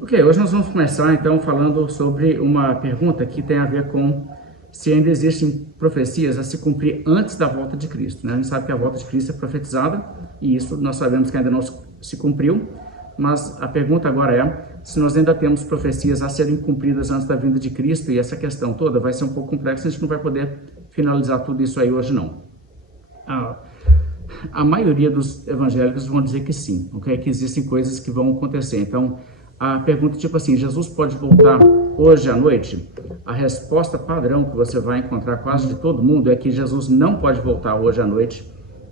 Ok, hoje nós vamos começar então falando sobre uma pergunta que tem a ver com se ainda existem profecias a se cumprir antes da volta de Cristo, né? A gente sabe que a volta de Cristo é profetizada e isso nós sabemos que ainda não se cumpriu, mas a pergunta agora é se nós ainda temos profecias a serem cumpridas antes da vinda de Cristo, e essa questão toda vai ser um pouco complexa, a gente não vai poder finalizar tudo isso aí hoje não. A maioria dos evangélicos vão dizer que sim, ok? Que existem coisas que vão acontecer. Então, a pergunta tipo assim, Jesus pode voltar hoje à noite? A resposta padrão que você vai encontrar quase de todo mundo é que Jesus não pode voltar hoje à noite,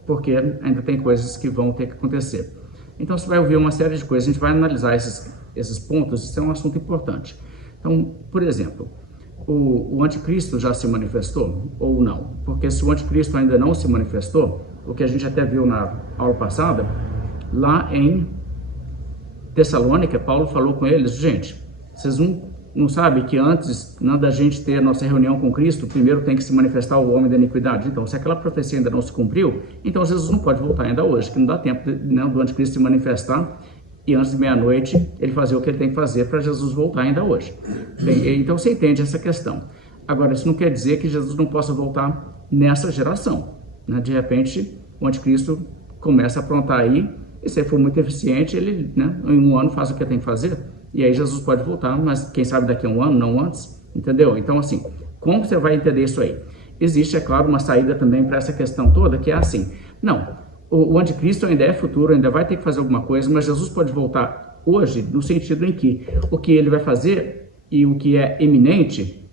porque ainda tem coisas que vão ter que acontecer. Então, você vai ouvir uma série de coisas, a gente vai analisar esses pontos, isso é um assunto importante. Então, por exemplo, o anticristo já se manifestou ou não? Porque se o anticristo ainda não se manifestou, o que a gente até viu na aula passada, lá em Tessalônica, Paulo falou com eles, gente, vocês não sabem que antes da gente ter a nossa reunião com Cristo, primeiro tem que se manifestar o homem da iniquidade? Então, se aquela profecia ainda não se cumpriu, então Jesus não pode voltar ainda hoje, que não dá tempo do anticristo se manifestar e antes de meia-noite ele fazer o que ele tem que fazer para Jesus voltar ainda hoje. Bem, então você entende essa questão. Agora, isso não quer dizer que Jesus não possa voltar nessa geração, né? De repente, o anticristo começa a aprontar aí, e se ele for muito eficiente, ele, né, em um ano faz o que tem que fazer, e aí Jesus pode voltar, mas quem sabe daqui a um ano, não antes, entendeu? Então, assim, como você vai entender isso aí? Existe, é claro, uma saída também para essa questão toda, que é assim, não, o anticristo ainda é futuro, ainda vai ter que fazer alguma coisa, mas Jesus pode voltar hoje, no sentido em que o que ele vai fazer e o que é iminente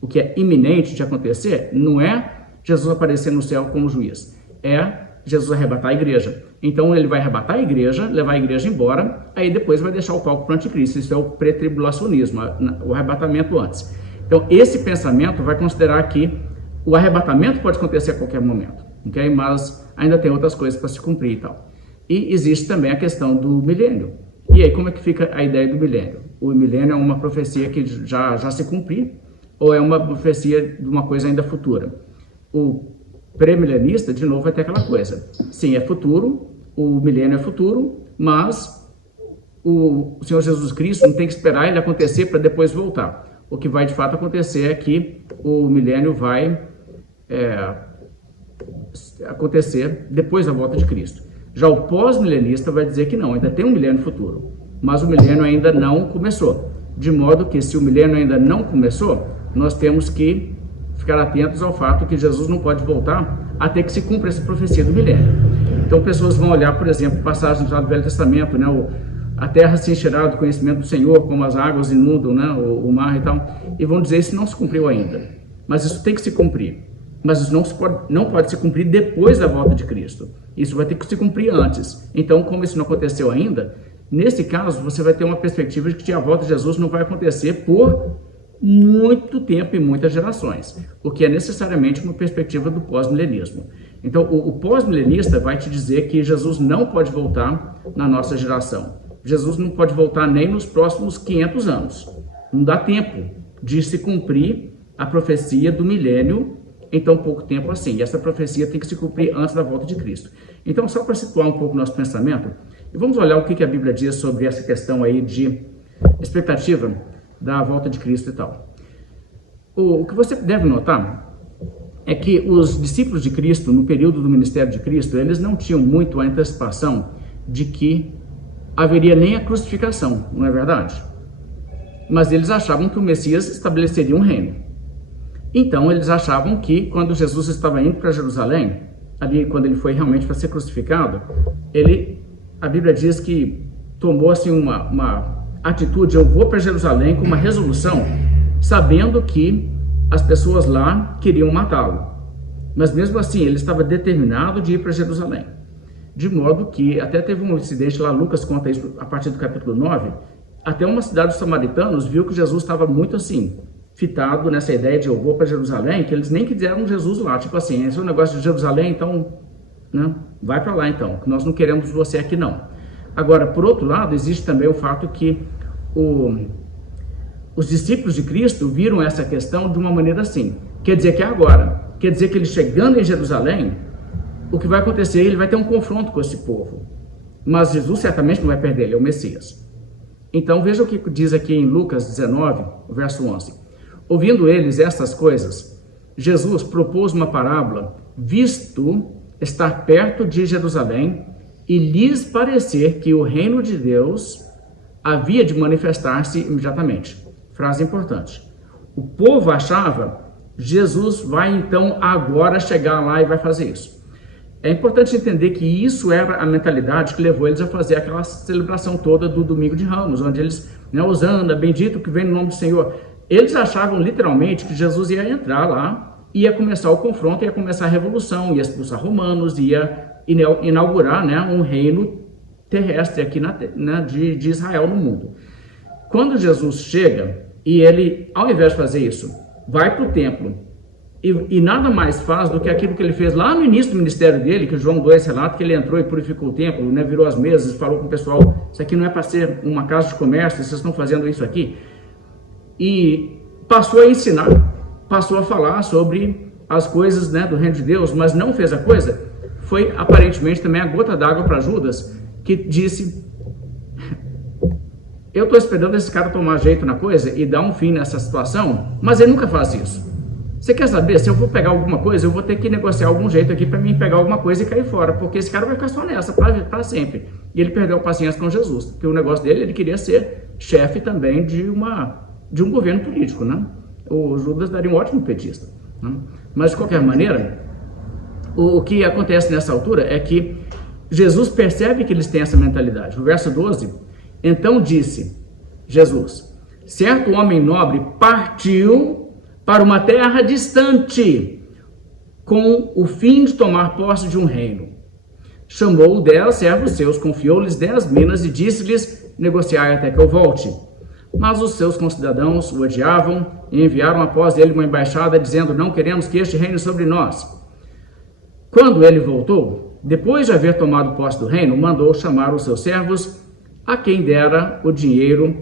de acontecer, não é Jesus aparecer no céu como juiz, é Jesus arrebatar a igreja. Então ele vai arrebatar a igreja, levar a igreja embora, aí depois vai deixar o palco para o anticristo. Isso é o pré-tribulacionismo, o arrebatamento antes. Então esse pensamento vai considerar que o arrebatamento pode acontecer a qualquer momento, ok? Mas ainda tem outras coisas para se cumprir e tal. E existe também a questão do milênio. E aí como é que fica a ideia do milênio? O milênio é uma profecia que já se cumprir, ou é uma profecia de uma coisa ainda futura? O pré-milenista, de novo, vai ter aquela coisa. Sim, é futuro, o milênio é futuro, mas o Senhor Jesus Cristo não tem que esperar ele acontecer para depois voltar. O que vai de fato acontecer é que o milênio vai acontecer depois da volta de Cristo. Já o pós-milenista vai dizer que não, ainda tem um milênio futuro, mas o milênio ainda não começou. De modo que, se o milênio ainda não começou, nós temos que ficar atentos ao fato que Jesus não pode voltar até que se cumpra essa profecia do milênio. Então, pessoas vão olhar, por exemplo, passagens lá do Velho Testamento, né? A terra se encherá do conhecimento do Senhor, como as águas inundam, né? O mar e tal, e vão dizer isso não se cumpriu ainda. Mas isso tem que se cumprir. Mas isso não pode se cumprir depois da volta de Cristo. Isso vai ter que se cumprir antes. Então, como isso não aconteceu ainda, nesse caso, você vai ter uma perspectiva de que a volta de Jesus não vai acontecer por muito tempo e muitas gerações, o que é necessariamente uma perspectiva do pós-milenismo. Então, o pós-milenista vai te dizer que Jesus não pode voltar na nossa geração. Jesus não pode voltar nem nos próximos 500 anos. Não dá tempo de se cumprir a profecia do milênio em tão pouco tempo assim. E essa profecia tem que se cumprir antes da volta de Cristo. Então, só para situar um pouco o nosso pensamento, vamos olhar o que a Bíblia diz sobre essa questão aí de expectativa da volta de Cristo e tal. O que você deve notar é que os discípulos de Cristo, no período do ministério de Cristo, eles não tinham muito a antecipação de que haveria nem a crucificação, não é verdade? Mas eles achavam que o Messias estabeleceria um reino. Então, eles achavam que quando Jesus estava indo para Jerusalém, ali quando ele foi realmente para ser crucificado, a Bíblia diz que tomou assim uma atitude, eu vou para Jerusalém com uma resolução, sabendo que as pessoas lá queriam matá-lo. Mas mesmo assim, ele estava determinado de ir para Jerusalém. De modo que, até teve um incidente lá, Lucas conta isso a partir do capítulo 9, até uma cidade dos samaritanos viu que Jesus estava muito assim, fitado nessa ideia de eu vou para Jerusalém, que eles nem quiseram Jesus lá, tipo assim, esse é um negócio de Jerusalém, então, né, vai para lá então, que nós não queremos você aqui não. Agora, por outro lado, existe também o fato que os discípulos de Cristo viram essa questão de uma maneira assim, quer dizer que é agora, quer dizer que ele chegando em Jerusalém, o que vai acontecer, ele vai ter um confronto com esse povo, mas Jesus certamente não vai perder, ele é o Messias. Então veja o que diz aqui em Lucas 19, verso 11. Ouvindo eles estas coisas, Jesus propôs uma parábola, visto estar perto de Jerusalém e lhes parecer que o reino de Deus havia de manifestar-se imediatamente. Frase importante. O povo achava, Jesus vai então agora chegar lá e vai fazer isso. É importante entender que isso era a mentalidade que levou eles a fazer aquela celebração toda do Domingo de Ramos, onde eles, Hosana, bendito que vem no nome do Senhor. Eles achavam literalmente que Jesus ia entrar lá, ia começar o confronto, ia começar a revolução, ia expulsar romanos, ia inaugurar, um reino terrestre aqui de Israel no mundo. Quando Jesus chega e ele, ao invés de fazer isso, vai para o templo e nada mais faz do que aquilo que ele fez lá no início do ministério dele, que João 2 relata que ele entrou e purificou o templo, virou as mesas, falou com o pessoal, isso aqui não é para ser uma casa de comércio, vocês estão fazendo isso aqui. E passou a ensinar, passou a falar sobre as coisas do reino de Deus, mas não fez a coisa. Foi aparentemente também a gota d'água para Judas, que disse, eu estou esperando esse cara tomar jeito na coisa e dar um fim nessa situação, mas ele nunca faz isso. Você quer saber, se eu vou pegar alguma coisa, eu vou ter que negociar algum jeito aqui para mim pegar alguma coisa e cair fora, porque esse cara vai ficar só nessa para sempre. E ele perdeu a paciência com Jesus, porque o negócio dele, ele queria ser chefe também de um governo político, O Judas daria um ótimo petista, Mas de qualquer maneira, o que acontece nessa altura é que Jesus percebe que eles têm essa mentalidade. O verso 12, então disse Jesus, certo homem nobre partiu para uma terra distante, com o fim de tomar posse de um reino. Chamou 10 servos seus, confiou-lhes 10 minas e disse-lhes, negociai até que eu volte. Mas os seus concidadãos o odiavam e enviaram após ele uma embaixada, dizendo, não queremos que este reine sobre nós. Quando ele voltou, depois de haver tomado posse do reino, mandou chamar os seus servos, a quem dera o dinheiro,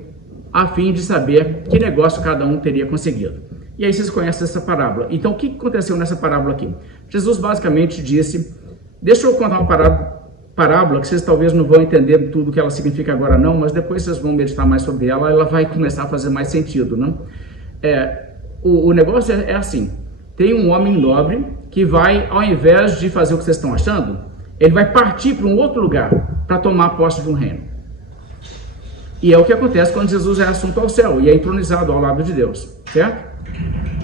a fim de saber que negócio cada um teria conseguido. E aí vocês conhecem essa parábola. Então, o que aconteceu nessa parábola aqui? Jesus basicamente disse, deixa eu contar uma parábola que vocês talvez não vão entender tudo que ela significa agora não, mas depois vocês vão meditar mais sobre ela, ela vai começar a fazer mais sentido, O negócio é assim, tem um homem nobre que vai, ao invés de fazer o que vocês estão achando, ele vai partir para um outro lugar para tomar posse de um reino. E é o que acontece quando Jesus é assunto ao céu e é entronizado ao lado de Deus, certo?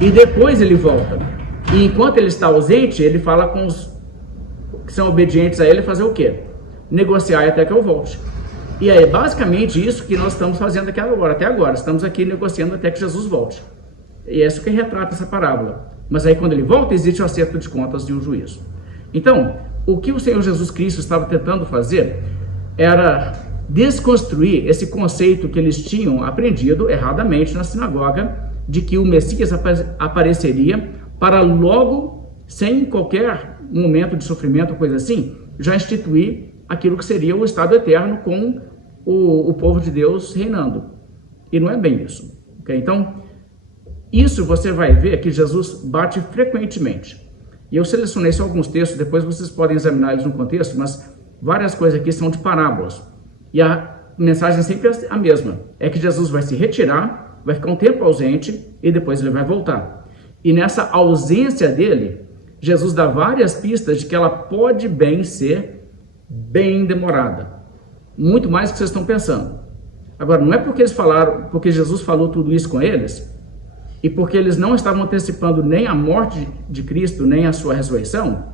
E depois ele volta. E enquanto ele está ausente, ele fala com os que são obedientes a ele fazer o quê? Negociar até que eu volte. E é basicamente isso que nós estamos fazendo aqui agora, até agora. Estamos aqui negociando até que Jesus volte. E é isso que retrata essa parábola. Mas aí quando ele volta, existe o acerto de contas de um juízo. Então, o que o Senhor Jesus Cristo estava tentando fazer era desconstruir esse conceito que eles tinham aprendido erradamente na sinagoga, de que o Messias apareceria para logo, sem qualquer momento de sofrimento ou coisa assim, já instituir aquilo que seria o estado eterno com o povo de Deus reinando. E não é bem isso. Okay? Então, isso você vai ver que Jesus bate frequentemente. E eu selecionei só alguns textos, depois vocês podem examinar eles no contexto, mas várias coisas aqui são de parábolas. E a mensagem sempre é a mesma. É que Jesus vai se retirar, vai ficar um tempo ausente e depois ele vai voltar. E nessa ausência dele, Jesus dá várias pistas de que ela pode bem ser bem demorada. Muito mais do que vocês estão pensando. Agora, não é porque Jesus falou tudo isso com eles, e porque eles não estavam antecipando nem a morte de Cristo, nem a sua ressurreição,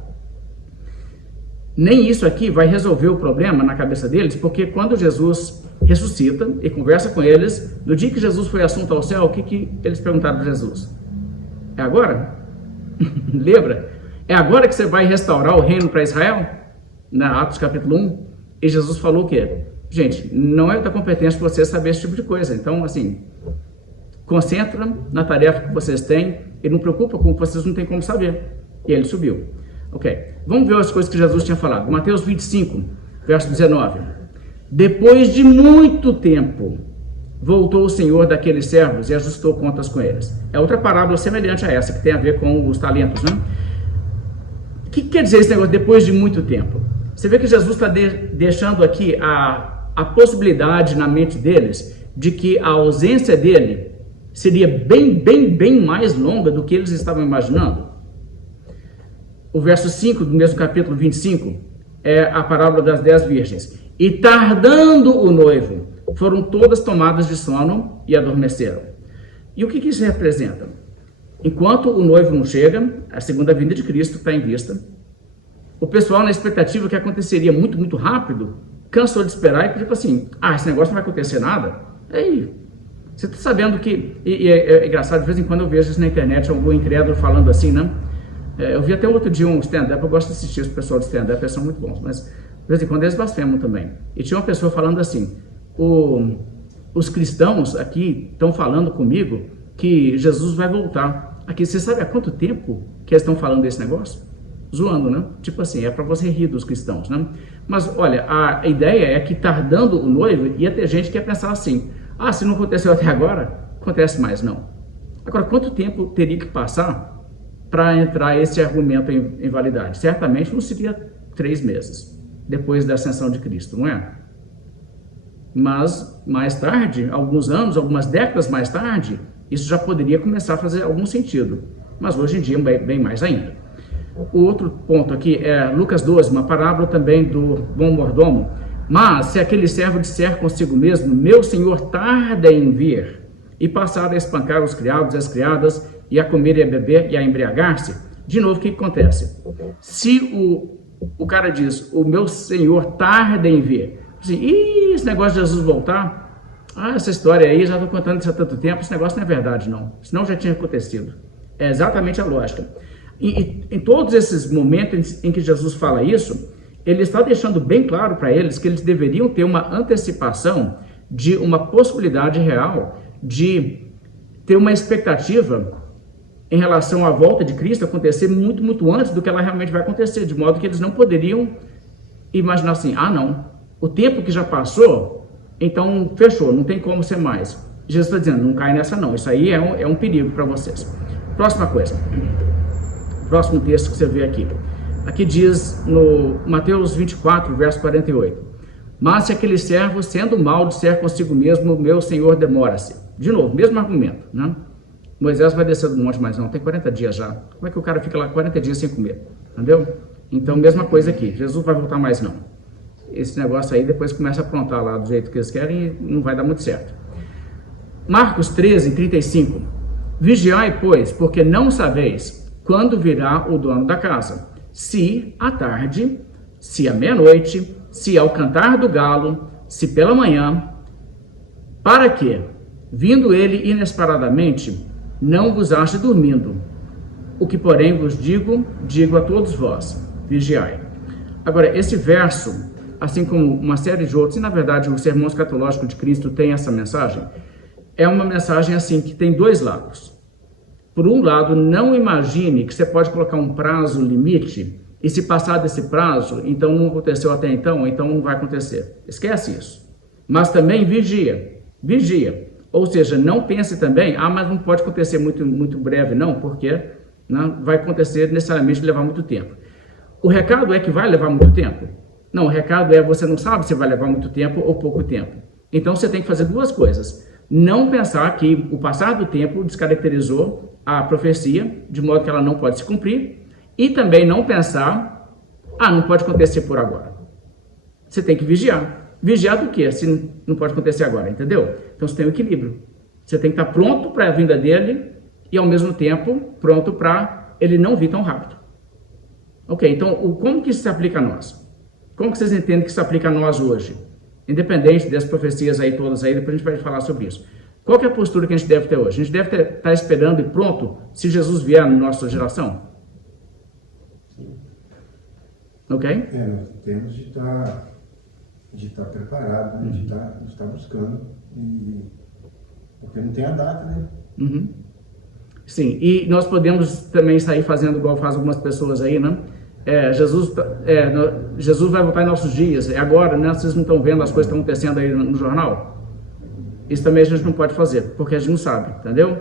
nem isso aqui vai resolver o problema na cabeça deles, porque quando Jesus ressuscita e conversa com eles, no dia que Jesus foi assunto ao céu, o que eles perguntaram para Jesus? É agora? Lembra? É agora que você vai restaurar o reino para Israel? Na Atos capítulo 1. E Jesus falou o quê? Gente, não é da competência de vocês saber esse tipo de coisa. Então, assim, concentra na tarefa que vocês têm e não preocupa com o que vocês não têm como saber. E ele subiu. Ok, vamos ver as coisas que Jesus tinha falado. Mateus 25, verso 19. Depois de muito tempo, voltou o Senhor daqueles servos e ajustou contas com eles. É outra parábola semelhante a essa, que tem a ver com os talentos, né? O que quer dizer esse negócio, depois de muito tempo? Você vê que Jesus está deixando aqui a possibilidade na mente deles de que a ausência dele seria bem mais longa do que eles estavam imaginando. O verso 5 do mesmo capítulo 25 é a parábola das 10 virgens. E tardando o noivo, foram todas tomadas de sono e adormeceram. E o que isso representa? Enquanto o noivo não chega, a segunda vinda de Cristo está em vista. O pessoal, na expectativa que aconteceria muito rápido, cansou de esperar e pediu assim, esse negócio não vai acontecer nada. Aí, você está sabendo que... é engraçado, de vez em quando eu vejo isso na internet, algum incrédulo falando assim, né? Eu vi até outro dia um stand-up, eu gosto de assistir os pessoal de stand-up, eles são muito bons, mas de vez em quando eles blasfemam também. E tinha uma pessoa falando assim, os cristãos aqui estão falando comigo que Jesus vai voltar. Aqui, você sabe há quanto tempo que eles estão falando desse negócio? Zoando, né? Tipo assim, é para você rir dos cristãos, né? Mas, olha, a ideia é que tardando o noivo, ia ter gente que ia pensar assim, se não aconteceu até agora, acontece mais, não. Agora, quanto tempo teria que passar para entrar esse argumento em validade? Certamente não seria 3 meses, depois da ascensão de Cristo, não é? Mas, mais tarde, alguns anos, algumas décadas mais tarde, isso já poderia começar a fazer algum sentido. Mas hoje em dia, bem mais ainda. O outro ponto aqui é Lucas 12, uma parábola também do bom mordomo. Mas, se aquele servo disser consigo mesmo, meu senhor tarda em vir, e passar a espancar os criados e as criadas, e a comer e a beber e a embriagar-se, de novo, o que acontece? Se o cara diz, o meu senhor tarda em vir, assim, esse negócio de Jesus voltar, essa história aí, já estou contando isso há tanto tempo, esse negócio não é verdade, não. Senão já tinha acontecido. É exatamente a lógica. E em todos esses momentos em que Jesus fala isso, ele está deixando bem claro para eles que eles deveriam ter uma antecipação de uma possibilidade real de ter uma expectativa em relação à volta de Cristo acontecer muito antes do que ela realmente vai acontecer, de modo que eles não poderiam imaginar assim, não, o tempo que já passou, então fechou, não tem como ser mais. Jesus está dizendo, não cai nessa não, isso aí é um perigo para vocês. Próxima coisa, próximo texto que você vê aqui. Aqui diz no Mateus 24, verso 48, mas se aquele servo, sendo mau, disser consigo mesmo, meu senhor demora-se. De novo, mesmo argumento, né? Moisés vai descer do monte, mas não, tem 40 dias já. Como é que o cara fica lá 40 dias sem comer? Entendeu? Então, mesma coisa aqui, Jesus vai voltar mais não. Esse negócio aí depois começa a aprontar lá do jeito que eles querem e não vai dar muito certo. Marcos 13, 35. Vigiai, pois, porque não sabeis quando virá o dono da casa. Se à tarde, se à meia-noite, se ao cantar do galo, se pela manhã, para que, vindo ele inesperadamente, não vos ache dormindo. O que, porém, vos digo a todos vós, vigiai. Agora, esse verso, assim como uma série de outros, e na verdade o sermão escatológico de Cristo tem essa mensagem, é uma mensagem assim que tem 2 lados. Por um lado, não imagine que você pode colocar um prazo limite, e se passar desse prazo, então não aconteceu até então não vai acontecer. Esquece isso. Mas também vigia. Ou seja, não pense também, mas não pode acontecer muito breve não, porque não vai acontecer necessariamente levar muito tempo. O recado é que vai levar muito tempo? Não, o recado é você não sabe se vai levar muito tempo ou pouco tempo. Então você tem que fazer 2 coisas. Não pensar que o passar do tempo descaracterizou a profecia, de modo que ela não pode se cumprir, e também não pensar, não pode acontecer por agora. Você tem que vigiar. Vigiar do quê? Se não pode acontecer agora, entendeu? Então você tem um equilíbrio. Você tem que estar pronto para a vinda dele e ao mesmo tempo pronto para ele não vir tão rápido. Ok, então como que isso se aplica a nós? Como que vocês entendem que isso se aplica a nós hoje? Independente das profecias aí todas aí, depois a gente vai falar sobre isso. Qual que é a postura que a gente deve ter hoje? A gente deve estar esperando e pronto se Jesus vier na nossa geração? Ok? Nós temos de estar preparado, né? de estar buscando, porque não tem a data, né? Uhum. Sim, e nós podemos também sair fazendo igual faz algumas pessoas aí, né? Jesus vai voltar em nossos dias, é agora, né? Vocês não estão vendo as coisas que estão acontecendo aí no jornal? Isso também a gente não pode fazer, porque a gente não sabe, entendeu?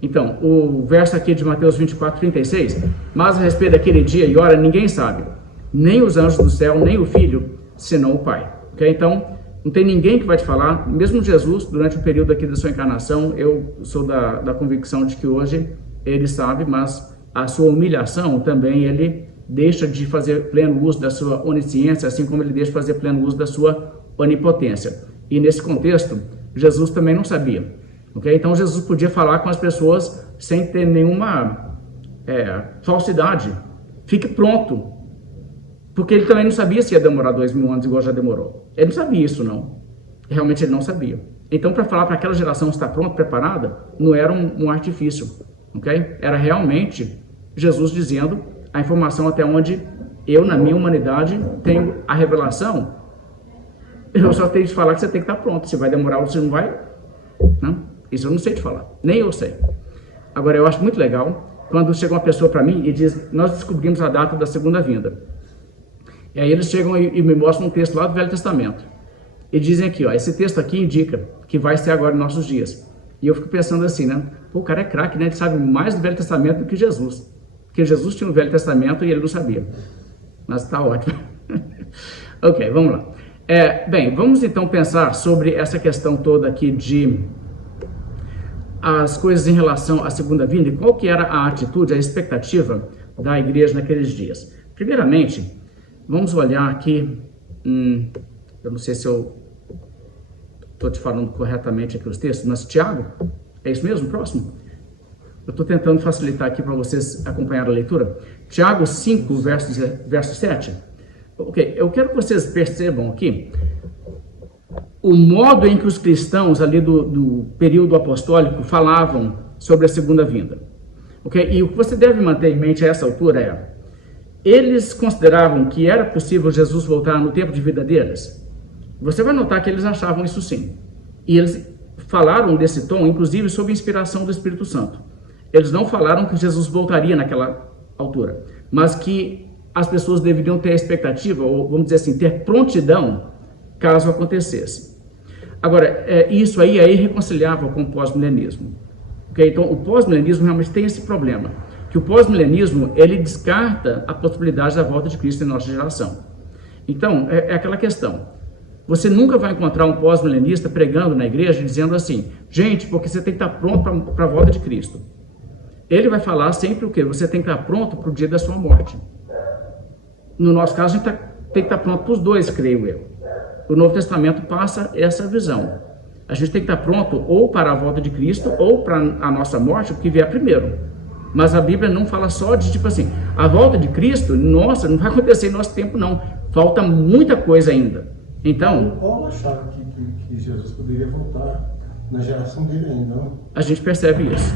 Então, o verso aqui de Mateus 24, 36, mas a respeito daquele dia e hora ninguém sabe, nem os anjos do céu, nem o Filho, senão o Pai. Okay? Então, Não tem ninguém que vai te falar, mesmo Jesus, durante o período aqui da sua encarnação, eu sou da convicção de que hoje ele sabe, mas a sua humilhação também ele deixa de fazer pleno uso da sua onisciência, assim como ele deixa de fazer pleno uso da sua onipotência. E nesse contexto, Jesus também não sabia. Okay? Então Jesus podia falar com as pessoas sem ter nenhuma falsidade. Fique pronto. Porque ele também não sabia se ia demorar 2000 anos igual já demorou. Ele não sabia isso, não. Realmente ele não sabia. Então, para falar para aquela geração estar pronta, preparada, não era um artifício. Okay? Era realmente Jesus dizendo a informação até onde eu, na minha humanidade, tenho a revelação. Eu só tenho de falar que você tem que estar pronto. Se vai demorar ou se não vai, não. Isso eu não sei te falar. Nem eu sei. Agora, eu acho muito legal quando chega uma pessoa para mim e diz, nós descobrimos a data da segunda vinda. E aí eles chegam e me mostram um texto lá do Velho Testamento. E dizem aqui, ó, esse texto aqui indica que vai ser agora em nossos dias. E eu fico pensando assim, né? Pô, o cara é craque, né? Ele sabe mais do Velho Testamento do que Jesus. Porque Jesus tinha o Velho Testamento e ele não sabia. Mas tá ótimo. Ok, vamos lá. Bem, vamos então pensar sobre essa questão toda aqui de as coisas em relação à segunda vinda e qual que era a atitude, a expectativa da igreja naqueles dias. Primeiramente, vamos olhar aqui, eu não sei se eu estou te falando corretamente aqui os textos, mas Tiago, é isso mesmo? Próximo? Eu estou tentando facilitar aqui para vocês acompanhar a leitura. Tiago 5, verso 7. Ok, eu quero que vocês percebam aqui o modo em que os cristãos ali do período apostólico falavam sobre a segunda vinda. Ok, e o que você deve manter em mente a essa altura eles consideravam que era possível Jesus voltar no tempo de vida deles? Você vai notar que eles achavam isso sim. E eles falaram desse tom, inclusive, sob inspiração do Espírito Santo. Eles não falaram que Jesus voltaria naquela altura, mas que as pessoas deveriam ter a expectativa, ou vamos dizer assim, ter prontidão, caso acontecesse. Agora, isso aí é irreconciliável com o pós-milenismo. Okay? Então, o pós-milenismo realmente tem esse problema, que o pós-milenismo, ele descarta a possibilidade da volta de Cristo em nossa geração. Então, é aquela questão. Você nunca vai encontrar um pós-milenista pregando na igreja dizendo assim, gente, porque você tem que estar pronto para a volta de Cristo. Ele vai falar sempre o quê? Você tem que estar pronto para o dia da sua morte. No nosso caso, a gente tem que estar pronto para os dois, creio eu. O Novo Testamento passa essa visão. A gente tem que estar pronto ou para a volta de Cristo ou para a nossa morte, o que vier primeiro. Mas a Bíblia não fala só de tipo assim, a volta de Cristo, nossa, não vai acontecer em nosso tempo não. Falta muita coisa ainda. Então, Paulo achava que Jesus poderia voltar na geração dele ainda, não? A gente percebe isso.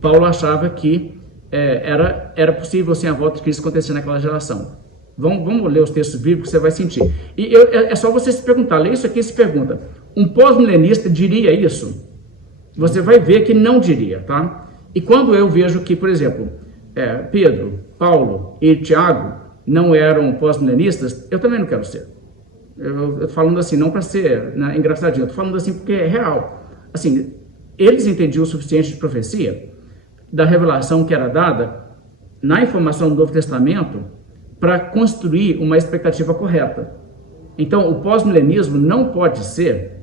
Paulo achava que era possível sem a volta de Cristo acontecer naquela geração. Vamos ler os textos bíblicos, você vai sentir. E é só você se perguntar, lê isso aqui e se pergunta, um pós-milenista diria isso? Você vai ver que não diria, tá? E quando eu vejo que, por exemplo, Pedro, Paulo e Tiago não eram pós-milenistas, eu também não quero ser. Eu tô falando assim, não para ser engraçadinho, eu tô falando assim porque é real. Assim, eles entendiam o suficiente de profecia, da revelação que era dada na informação do Novo Testamento, para construir uma expectativa correta. Então, o pós-milenismo não pode ser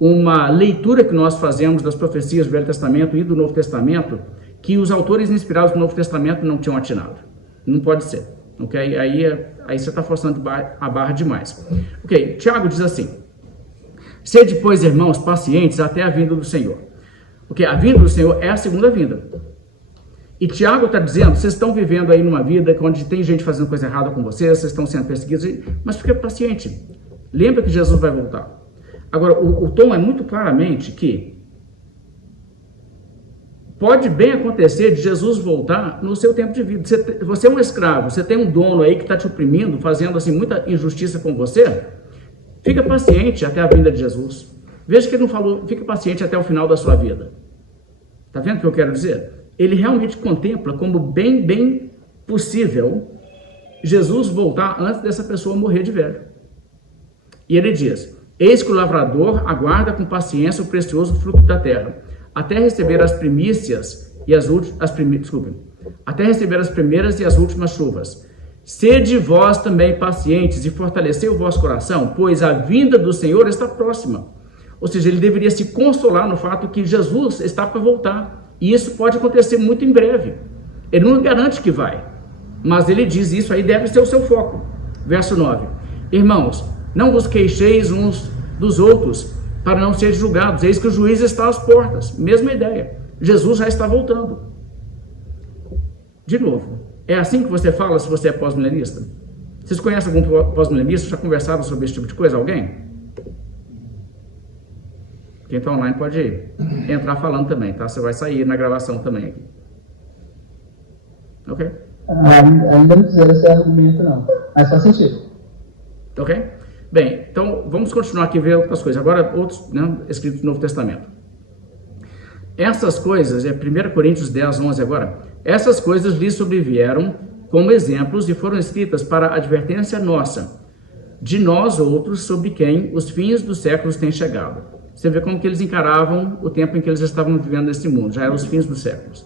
uma leitura que nós fazemos das profecias do Velho Testamento e do Novo Testamento, que os autores inspirados no Novo Testamento não tinham atinado. Não pode ser. Okay? Aí você está forçando a barra demais. Ok, Tiago diz assim, sede, pois, irmãos, pacientes até a vinda do Senhor. Ok, a vinda do Senhor é a segunda vinda. E Tiago está dizendo, vocês estão vivendo aí numa vida onde tem gente fazendo coisa errada com vocês estão sendo perseguidos, mas fica paciente. Lembra que Jesus vai voltar. Agora, o tom é muito claramente que pode bem acontecer de Jesus voltar no seu tempo de vida. Você é um escravo, você tem um dono aí que está te oprimindo, fazendo assim muita injustiça com você, fica paciente até a vinda de Jesus. Veja que ele não falou, fica paciente até o final da sua vida. Está vendo o que eu quero dizer? Ele realmente contempla como bem possível Jesus voltar antes dessa pessoa morrer de velho. E ele diz, eis que o lavrador aguarda com paciência o precioso fruto da terra, até receber as primícias e até receber as primeiras e as últimas chuvas. Sede vós também pacientes e fortalecei o vosso coração, pois a vinda do Senhor está próxima. Ou seja, ele deveria se consolar no fato que Jesus está para voltar. E isso pode acontecer muito em breve. Ele não garante que vai, mas ele diz isso aí deve ser o seu foco. Verso 9. Irmãos, não vos queixeis uns dos outros, para não serem julgados. Eis que o juiz está às portas. Mesma ideia. Jesus já está voltando. De novo, é assim que você fala se você é pós-milenista? Vocês conhecem algum pós-milenista? Já conversaram sobre esse tipo de coisa? Alguém? Quem está online pode entrar falando também, tá? Você vai sair na gravação também aqui. Ok? Ainda não fizeram esse argumento, não. Mas faz sentido. Ok? Bem, então vamos continuar aqui e ver outras coisas. Agora, outros, né, escritos no Novo Testamento. Essas coisas, é 1 Coríntios 10, 11 agora. Essas coisas lhes sobrevieram como exemplos e foram escritas para a advertência nossa, de nós outros, sobre quem os fins dos séculos têm chegado. Você vê como que eles encaravam o tempo em que eles estavam vivendo nesse mundo. Já eram os fins dos séculos.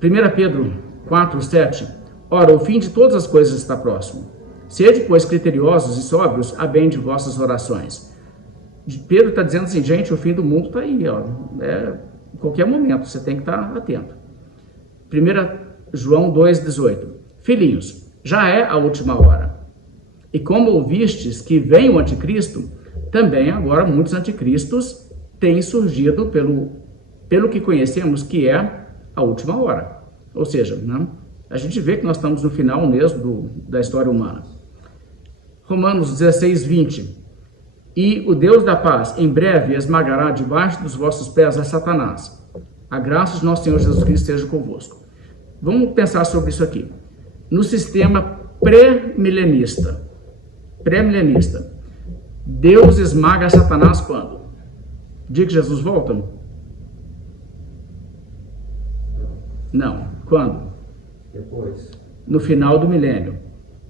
1 Pedro 4, 7. Ora, o fim de todas as coisas está próximo. Sede, pois, criteriosos e sóbrios, a bem de vossas orações. Pedro está dizendo assim, gente, o fim do mundo está aí, ó. Em qualquer momento, você tem que estar atento. 1 João 2, 18. Filhinhos, já é a última hora. E como ouvistes que vem o anticristo, também agora muitos anticristos têm surgido pelo que conhecemos que é a última hora. Ou seja, né, a gente vê que nós estamos no final mesmo da história humana. Romanos 16, 20. E o Deus da paz em breve esmagará debaixo dos vossos pés a Satanás. A graça de nosso Senhor Jesus Cristo seja convosco. Vamos pensar sobre isso aqui. No sistema pré-milenista, Deus esmaga Satanás quando? Dia que Jesus volta? Não. Quando? Depois. No final do milênio,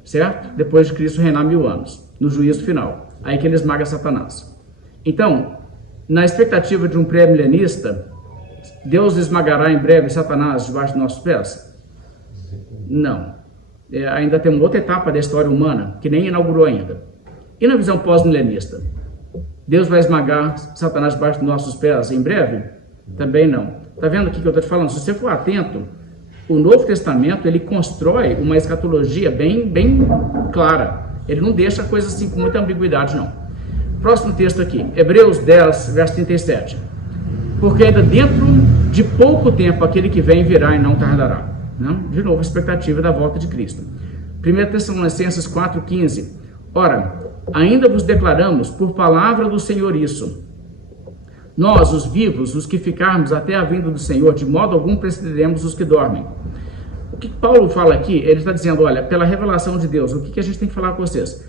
certo? Depois de Cristo reinar 1000 anos, no juízo final. Aí que ele esmaga Satanás. Então, na expectativa de um pré-milenista, Deus esmagará em breve Satanás debaixo dos nossos pés? Não. Ainda tem uma outra etapa da história humana que nem inaugurou ainda. E na visão pós-milenista? Deus vai esmagar Satanás debaixo dos nossos pés em breve? Também não. Está vendo aqui que eu estou te falando? Se você for atento, o Novo Testamento ele constrói uma escatologia bem clara. Ele não deixa a coisa assim com muita ambiguidade, não. Próximo texto aqui, Hebreus 10, verso 37. Porque ainda dentro de pouco tempo aquele que vem virá e não tardará. Né? De novo, a expectativa da volta de Cristo. 1 Tessalonicenses 4, 15. Ora, ainda vos declaramos por palavra do Senhor isso. Nós, os vivos, os que ficarmos até a vinda do Senhor, de modo algum precederemos os que dormem. O que Paulo fala aqui, ele está dizendo, olha, pela revelação de Deus, o que a gente tem que falar com vocês?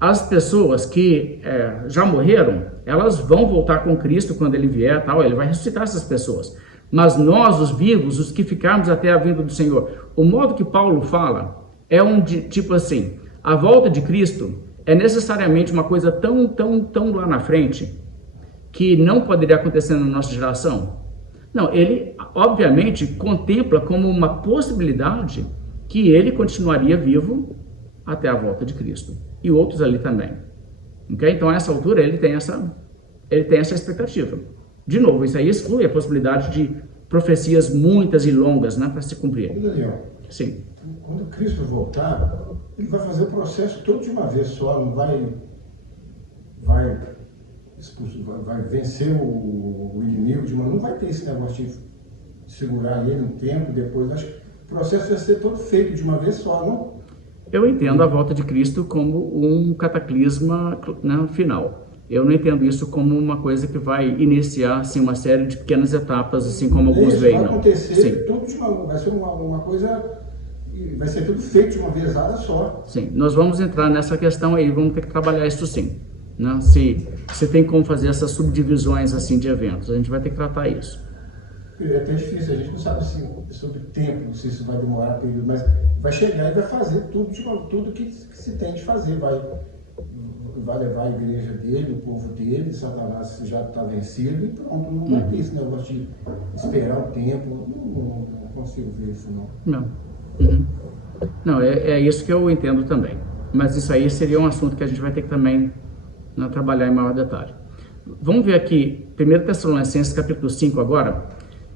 As pessoas que já morreram, elas vão voltar com Cristo quando ele vier, tal, ele vai ressuscitar essas pessoas. Mas nós, os vivos, os que ficarmos até a vinda do Senhor, o modo que Paulo fala é tipo assim, a volta de Cristo é necessariamente uma coisa tão lá na frente que não poderia acontecer na nossa geração. Não, ele obviamente contempla como uma possibilidade que ele continuaria vivo até a volta de Cristo. E outros ali também. Okay? Então, a essa altura, ele tem essa expectativa. De novo, isso aí exclui a possibilidade de profecias muitas e longas, né, para se cumprir. Daniel, sim. Quando Cristo voltar, ele vai fazer o processo todo de uma vez só, não vai vencer o inimigo, não vai ter esse negócio de segurar ele um tempo, depois. Acho que o processo vai ser todo feito de uma vez só, não? Eu entendo a volta de Cristo como um cataclisma, né, final. Eu não entendo isso como uma coisa que vai iniciar assim, uma série de pequenas etapas, assim como alguns veem. Vai acontecer tudo de uma, vai ser uma coisa, vai ser tudo feito de uma vezada só. Sim, nós vamos entrar nessa questão aí, vamos ter que trabalhar isso sim. Né? Se você tem como fazer essas subdivisões assim de eventos, a gente vai ter que tratar isso. É até difícil, a gente não sabe sobre tempo, se isso vai demorar período, mas vai chegar e vai fazer tudo que se tem de fazer, vai levar a igreja dele, o povo dele, Satanás já está vencido e pronto, não vai ter esse negócio de esperar o tempo, não consigo ver isso não. Não. Uhum. Não, é isso que eu entendo também. Mas isso aí seria um assunto que a gente vai ter que também trabalhar em maior detalhe. Vamos ver aqui, 1 Tessalonicenses capítulo 5 agora,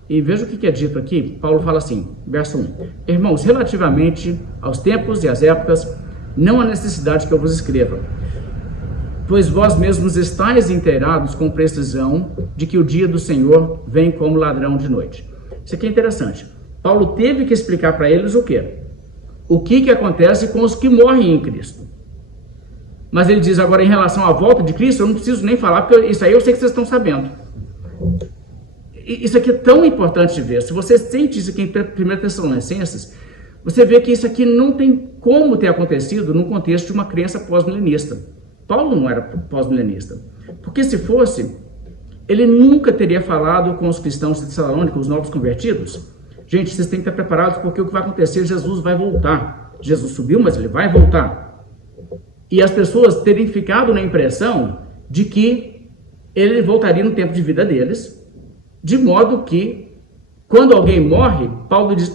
e veja o que é dito aqui. Paulo fala assim, verso 1. Irmãos, relativamente aos tempos e às épocas, não há necessidade que eu vos escreva, pois vós mesmos estáis inteirados com precisão de que o dia do Senhor vem como ladrão de noite. Isso aqui é interessante. Paulo teve que explicar para eles o quê? O que acontece com os que morrem em Cristo. Mas ele diz agora, em relação à volta de Cristo, eu não preciso nem falar, porque isso aí eu sei que vocês estão sabendo. Isso aqui é tão importante de ver. Se você sente isso aqui em 1 Tessalonicenses, você vê que isso aqui não tem como ter acontecido no contexto de uma crença pós-milenista. Paulo não era pós-milenista. Porque se fosse, ele nunca teria falado com os cristãos de Tessalônica, os novos convertidos. Gente, vocês têm que estar preparados, porque o que vai acontecer, Jesus vai voltar. Jesus subiu, mas ele vai voltar. E as pessoas terem ficado na impressão de que ele voltaria no tempo de vida deles, de modo que, quando alguém morre, Paulo diz,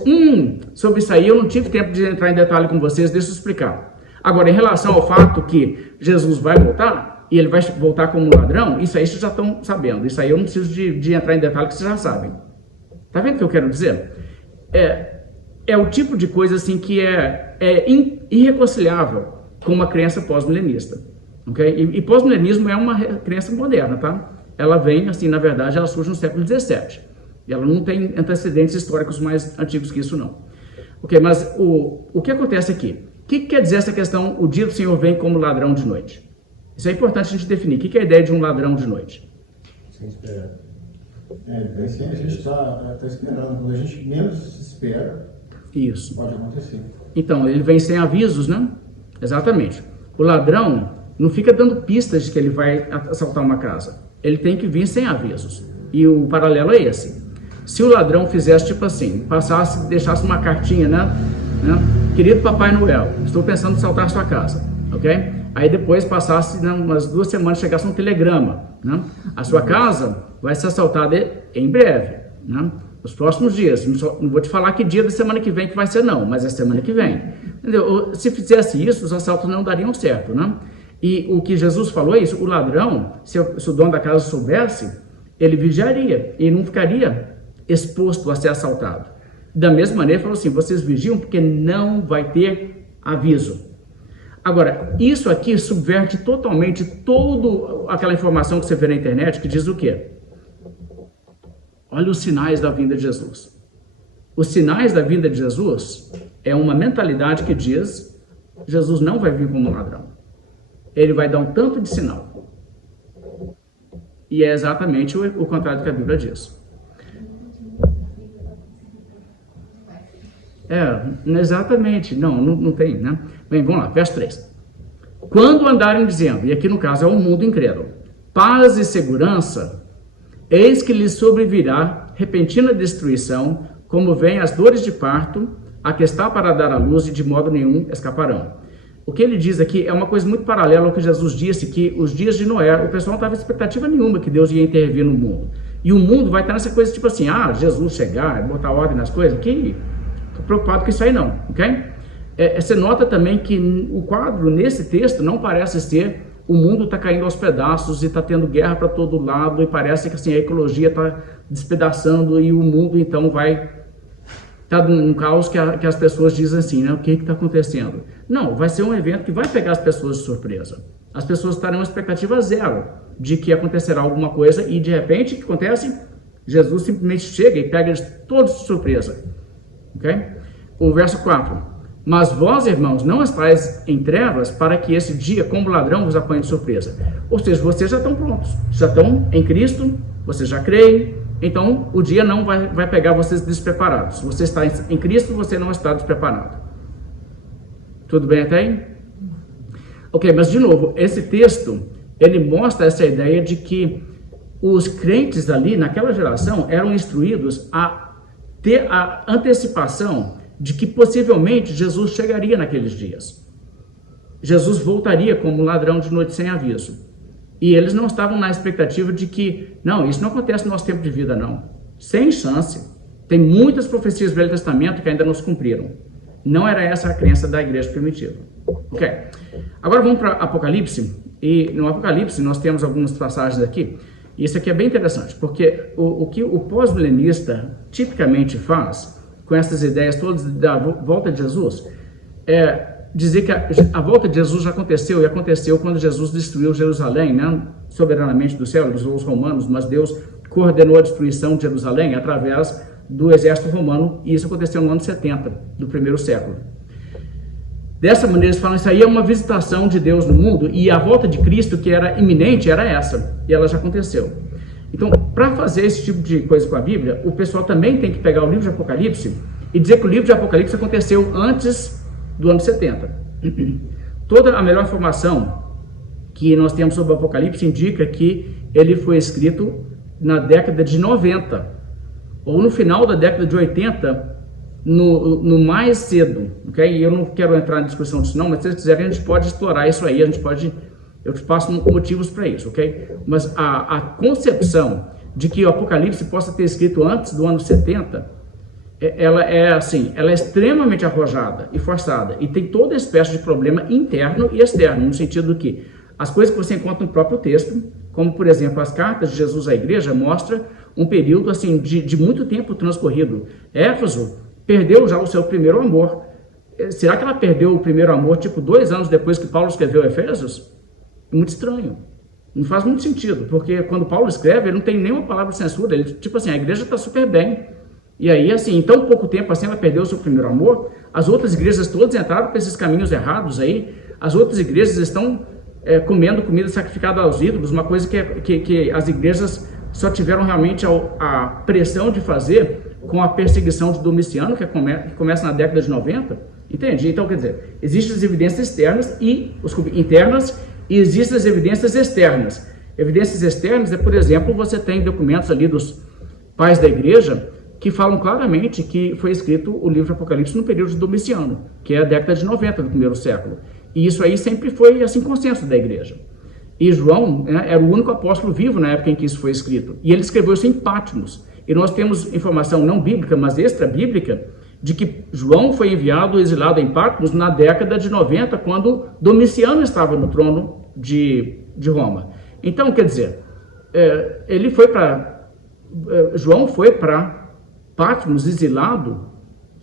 sobre isso aí eu não tive tempo de entrar em detalhe com vocês, deixa eu explicar. Agora, em relação ao fato que Jesus vai voltar, e ele vai voltar como um ladrão, isso aí vocês já estão sabendo. Isso aí eu não preciso de entrar em detalhe, que vocês já sabem. Tá vendo o que eu quero dizer? É o tipo de coisa assim que é irreconciliável com uma crença pós-milenista. Okay? E pós-milenismo é uma crença moderna, tá? Ela vem, assim, na verdade, ela surge no século XVII. E ela não tem antecedentes históricos mais antigos que isso, não. Ok, mas o que acontece aqui? O que quer dizer essa questão, o dia do Senhor vem como ladrão de noite? Isso é importante a gente definir. O que é a ideia de um ladrão de noite? Sem esperar. Assim a gente está esperando. Quando a gente menos se espera, isso pode acontecer. Então, ele vem sem avisos, né? Exatamente. O ladrão não fica dando pistas de que ele vai assaltar uma casa. Ele tem que vir sem avisos. E o paralelo é esse. Se o ladrão fizesse tipo assim, deixasse uma cartinha, né? Querido Papai Noel, estou pensando em assaltar sua casa, ok? Aí depois passasse, umas 2 semanas, chegasse um telegrama, né? A sua casa vai ser assaltada em breve, né? Nos próximos dias. Não vou te falar que dia da semana que vem que vai ser, não, mas é semana que vem. Entendeu? Se fizesse isso, os assaltos não dariam certo, né? E o que Jesus falou é isso, o ladrão, se o dono da casa soubesse, ele vigiaria e não ficaria exposto a ser assaltado. Da mesma maneira, ele falou assim, vocês vigiam porque não vai ter aviso. Agora, isso aqui subverte totalmente toda aquela informação que você vê na internet que diz o quê? Olha os sinais da vinda de Jesus. Os sinais da vinda de Jesus é uma mentalidade que diz Jesus não vai vir como um ladrão. Ele vai dar um tanto de sinal. E é exatamente o contrário do que a Bíblia diz. Exatamente. Não tem, né? Bem, vamos lá, verso 3. Quando andarem dizendo, e aqui no caso é o mundo incrédulo, paz e segurança, eis que lhes sobrevirá repentina destruição, como vem as dores de parto, a que está para dar à luz, e de modo nenhum escaparão. O que ele diz aqui é uma coisa muito paralela ao que Jesus disse, que os dias de Noé, o pessoal não estava em expectativa nenhuma que Deus ia intervir no mundo. E o mundo vai estar nessa coisa tipo assim, Jesus chegar, botar ordem nas coisas, que estou preocupado com isso aí não, ok? Você nota também que o quadro nesse texto não parece ser o mundo está caindo aos pedaços e está tendo guerra para todo lado e parece que assim, a ecologia está despedaçando e o mundo então vai estar num caos que as pessoas dizem assim, né? O que está acontecendo? Não, vai ser um evento que vai pegar as pessoas de surpresa. As pessoas estarão em expectativa zero de que acontecerá alguma coisa e de repente o que acontece? Jesus simplesmente chega e pega eles todos de surpresa. Ok? O verso 4. Mas vós, irmãos, não estáis em trevas para que esse dia, como ladrão, vos apanhe de surpresa. Ou seja, vocês já estão prontos, já estão em Cristo, vocês já creem, então o dia não vai pegar vocês despreparados. Se você está em Cristo, você não está despreparado. Tudo bem até aí? Ok, mas de novo, esse texto, ele mostra essa ideia de que os crentes ali, naquela geração, eram instruídos a ter a antecipação de que possivelmente Jesus chegaria naqueles dias. Jesus voltaria como ladrão de noite sem aviso. E eles não estavam na expectativa de que, não, isso não acontece no nosso tempo de vida, não. Sem chance. Tem muitas profecias do Velho Testamento que ainda não se cumpriram. Não era essa a crença da igreja primitiva. Ok. Agora vamos para Apocalipse. E no Apocalipse nós temos algumas passagens aqui. E isso aqui é bem interessante, porque o que o pós-milenista tipicamente faz com essas ideias todas da volta de Jesus é dizer que a volta de Jesus já aconteceu, e aconteceu quando Jesus destruiu Jerusalém, né, soberanamente do céu, dos romanos, mas Deus coordenou a destruição de Jerusalém através do exército romano, e isso aconteceu no ano 70 do primeiro século. Dessa maneira eles falam, isso aí é uma visitação de Deus no mundo, e a volta de Cristo que era iminente era essa, e ela já aconteceu. Então, para fazer esse tipo de coisa com a Bíblia, o pessoal também tem que pegar o livro de Apocalipse e dizer que o livro de Apocalipse aconteceu antes do ano 70. Toda a melhor informação que nós temos sobre o Apocalipse indica que ele foi escrito na década de 90, ou no final da década de 80, no mais cedo, ok? E eu não quero entrar em discussão disso não, mas se vocês quiserem a gente pode explorar isso aí, eu te passo motivos para isso, ok? Mas a concepção de que o Apocalipse possa ter escrito antes do ano 70, ela é extremamente arrojada e forçada, e tem toda espécie de problema interno e externo, no sentido que as coisas que você encontra no próprio texto, como por exemplo as cartas de Jesus à igreja, mostra um período assim de muito tempo transcorrido. Éfeso perdeu já o seu primeiro amor. Será que ela perdeu o primeiro amor tipo 2 anos depois que Paulo escreveu Efésios? É muito estranho. Não faz muito sentido, porque quando Paulo escreve, ele não tem nenhuma palavra de censura. Ele, tipo assim, a igreja está super bem. E aí, assim, em tão pouco tempo assim, ela perdeu o seu primeiro amor. As outras igrejas todas entraram para esses caminhos errados aí. As outras igrejas estão comendo comida sacrificada aos ídolos, uma coisa que as igrejas só tiveram realmente a pressão de fazer com a perseguição de Domiciano, que começa na década de 90. Entende? Então, quer dizer, existem as evidências internas e existem as evidências externas. Evidências externas por exemplo, você tem documentos ali dos pais da igreja que falam claramente que foi escrito o livro Apocalipse no período de Domiciano, que é a década de 90 do primeiro século. E isso aí sempre foi assim consenso da igreja. E João era o único apóstolo vivo na época em que isso foi escrito. E ele escreveu isso em Patmos. E nós temos informação não bíblica, mas extra-bíblica, de que João foi enviado, exilado em Patmos na década de 90, quando Domiciano estava no trono de Roma. Então, quer dizer, João foi para Patmos exilado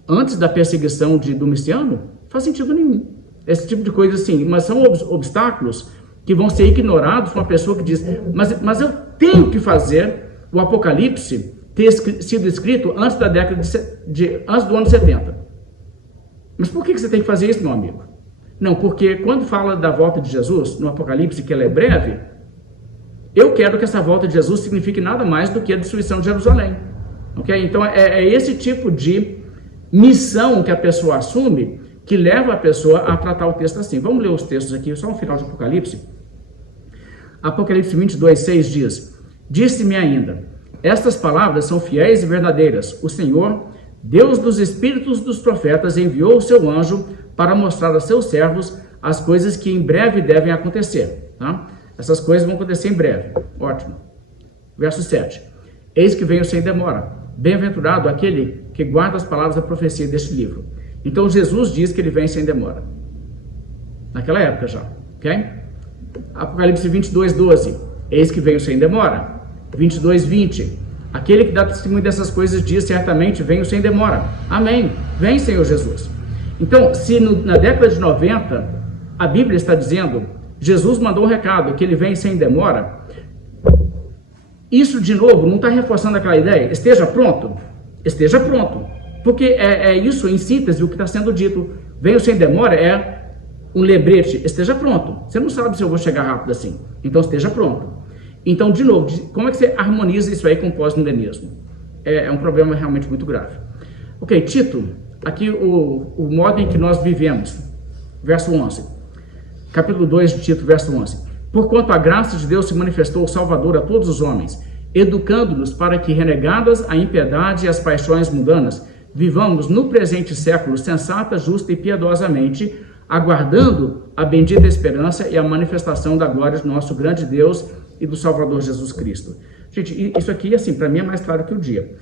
antes da perseguição de Domiciano? Faz sentido nenhum. Esse tipo de coisa assim, mas são obstáculos que vão ser ignorados por uma pessoa que diz, mas eu tenho que fazer o Apocalipse ter sido escrito antes da década antes do ano 70. Mas por que você tem que fazer isso, meu amigo? Não, porque quando fala da volta de Jesus, no Apocalipse, que ela é breve, eu quero que essa volta de Jesus signifique nada mais do que a destruição de Jerusalém. Ok? Então é esse tipo de missão que a pessoa assume que leva a pessoa a tratar o texto assim. Vamos ler os textos aqui, só no final de Apocalipse. Apocalipse 22, 6 diz, disse-me ainda, estas palavras são fiéis e verdadeiras. O Senhor, Deus dos espíritos dos profetas, enviou o seu anjo para mostrar a seus servos as coisas que em breve devem acontecer. Tá? Essas coisas vão acontecer em breve. Ótimo. Verso 7. Eis que venho sem demora. Bem-aventurado aquele que guarda as palavras da profecia deste livro. Então Jesus diz que ele vem sem demora. Naquela época já. Ok? Apocalipse 22, 12. Eis que venho sem demora. 22, 20. Aquele que dá testemunho dessas coisas diz, certamente venho sem demora. Amém. Vem, Senhor Jesus. Então, se na década de 90, a Bíblia está dizendo, Jesus mandou um recado, que ele vem sem demora, isso, de novo, não está reforçando aquela ideia? Esteja pronto? Esteja pronto. Porque é isso, em síntese, o que está sendo dito. Venho sem demora é um lembrete. Esteja pronto. Você não sabe se eu vou chegar rápido assim. Então, esteja pronto. Então, de novo, como é que você harmoniza isso aí com o pós-milenismo? É um problema realmente muito grave. Ok, Tito, aqui o modo em que nós vivemos. Verso 11. Capítulo 2 de Tito, verso 11. Porquanto a graça de Deus se manifestou salvador a todos os homens, educando-nos para que, renegadas a impiedade e as paixões mundanas, vivamos no presente século sensata, justa e piedosamente, aguardando a bendita esperança e a manifestação da glória de nosso grande Deus e do Salvador Jesus Cristo. Gente, isso aqui, assim, para mim é mais claro que o dia.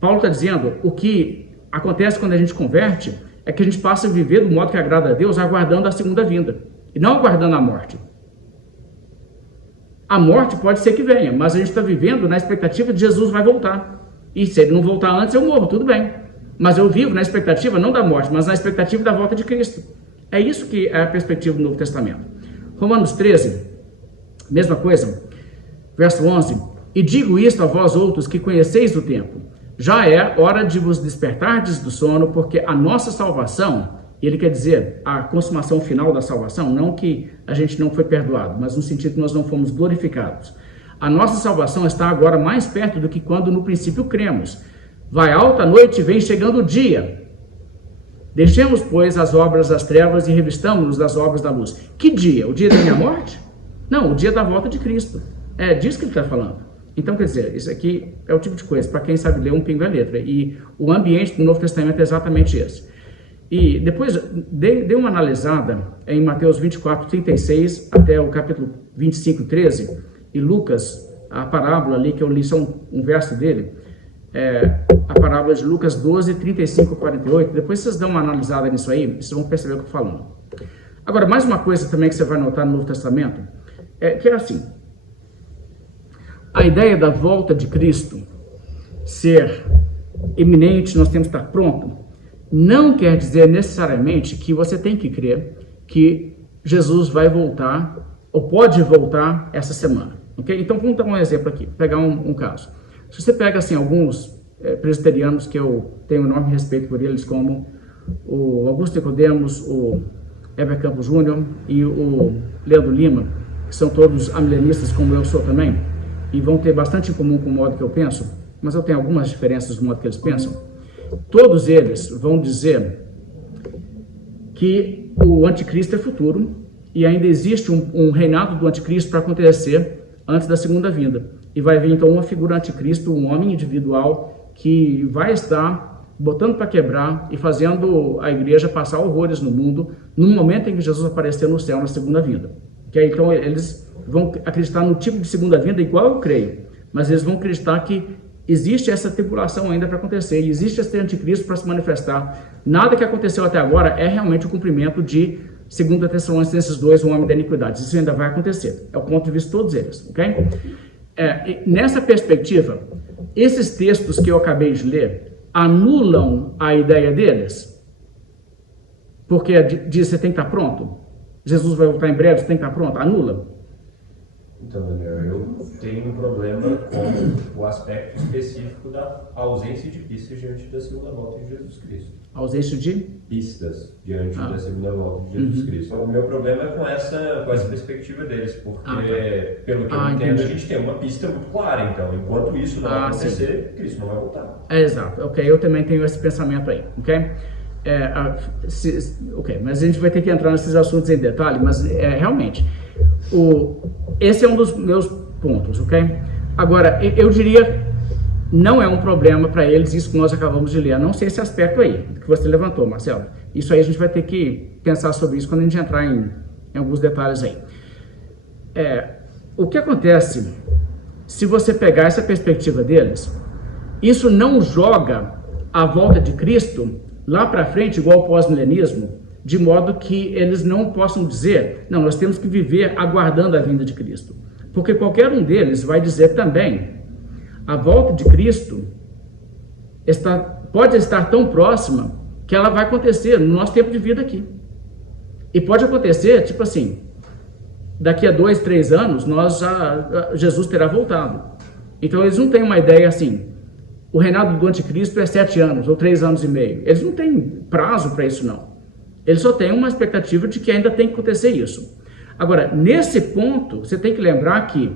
Paulo está dizendo, o que acontece quando a gente converte é que a gente passa a viver do modo que agrada a Deus, aguardando a segunda vinda, e não aguardando a morte. A morte pode ser que venha, mas a gente está vivendo na expectativa de Jesus vai voltar. E se ele não voltar antes, eu morro, tudo bem. Mas eu vivo na expectativa, não da morte, mas na expectativa da volta de Cristo. É isso que é a perspectiva do Novo Testamento. Romanos 13, mesma coisa, verso 11. E digo isto a vós outros que conheceis o tempo. Já é hora de vos despertardes do sono, porque a nossa salvação, ele quer dizer a consumação final da salvação, não que a gente não foi perdoado, mas no sentido que nós não fomos glorificados. A nossa salvação está agora mais perto do que quando no princípio cremos. Vai alta a noite e vem chegando o dia. Deixemos, pois, as obras das trevas e revistamos-nos das obras da luz. Que dia? O dia da minha morte? Não, o dia da volta de Cristo. É disso que ele está falando. Então, quer dizer, isso aqui é o tipo de coisa, para quem sabe ler, um pingo é letra. E o ambiente do Novo Testamento é exatamente esse. E depois, dê uma analisada em Mateus 24, 36 até o capítulo 25, 13. E Lucas, a parábola ali, que eu li só um verso dele, a parábola de Lucas 12, 35 a 48. Depois vocês dão uma analisada nisso aí, vocês vão perceber o que eu estou falando. Agora, mais uma coisa também que você vai notar no Novo Testamento, que é assim, a ideia da volta de Cristo ser iminente, nós temos que estar pronto, não quer dizer necessariamente que você tem que crer que Jesus vai voltar, ou pode voltar essa semana, ok? Então vamos dar um exemplo aqui, pegar um caso. Se você pega assim alguns presbiterianos que eu tenho enorme respeito por eles, como o Augusto Nicodemos, o Heber Campos Júnior e o Leandro Lima, que são todos amilenistas como eu sou também, e vão ter bastante em comum com o modo que eu penso, mas eu tenho algumas diferenças do modo que eles pensam. Todos eles vão dizer que o anticristo é futuro e ainda existe um reinado do anticristo para acontecer antes da segunda vinda. E vai vir então uma figura anticristo, um homem individual que vai estar botando para quebrar e fazendo a igreja passar horrores no mundo no momento em que Jesus aparecer no céu na segunda vinda. Okay? Então eles vão acreditar no tipo de segunda vinda igual eu creio, mas eles vão acreditar que existe essa tribulação ainda para acontecer, e existe esse anticristo para se manifestar. Nada que aconteceu até agora é realmente o cumprimento de 2 Tessalonicenses 2, o homem da iniquidade. Isso ainda vai acontecer. É o ponto de vista de todos eles. Okay? Nessa perspectiva, esses textos que eu acabei de ler anulam a ideia deles, porque diz que você tem que estar pronto. Jesus vai voltar em breve, você tem que estar pronto. Anula. Então, Daniel, eu tenho um problema com o aspecto específico da ausência de pistas diante da segunda volta de Jesus Cristo. Ausência de? Pistas diante da segunda volta de Jesus Cristo. O meu problema é com essa perspectiva deles, porque, pelo que eu entendo, a gente tem uma pista muito clara, então, enquanto isso não acontecer, Cristo não vai voltar. Exato, ok, eu também tenho esse pensamento aí, ok? Ok, mas a gente vai ter que entrar nesses assuntos em detalhe, mas realmente, esse é um dos meus pontos, ok? Agora, eu diria, não é um problema para eles isso que nós acabamos de ler, a não ser esse aspecto aí, que você levantou, Marcelo. Isso aí a gente vai ter que pensar sobre isso quando a gente entrar em alguns detalhes aí. O que acontece, se você pegar essa perspectiva deles, isso não joga a volta de Cristo lá para frente, igual ao pós-milenismo, de modo que eles não possam dizer, não, nós temos que viver aguardando a vinda de Cristo. Porque qualquer um deles vai dizer também, a volta de Cristo pode estar tão próxima que ela vai acontecer no nosso tempo de vida aqui. E pode acontecer, tipo assim, daqui a 2, 3 anos, Jesus terá voltado. Então eles não têm uma ideia assim, o reinado do anticristo é 7 anos ou 3 anos e meio. Eles não têm prazo para isso não. Eles só têm uma expectativa de que ainda tem que acontecer isso. Agora, nesse ponto, você tem que lembrar que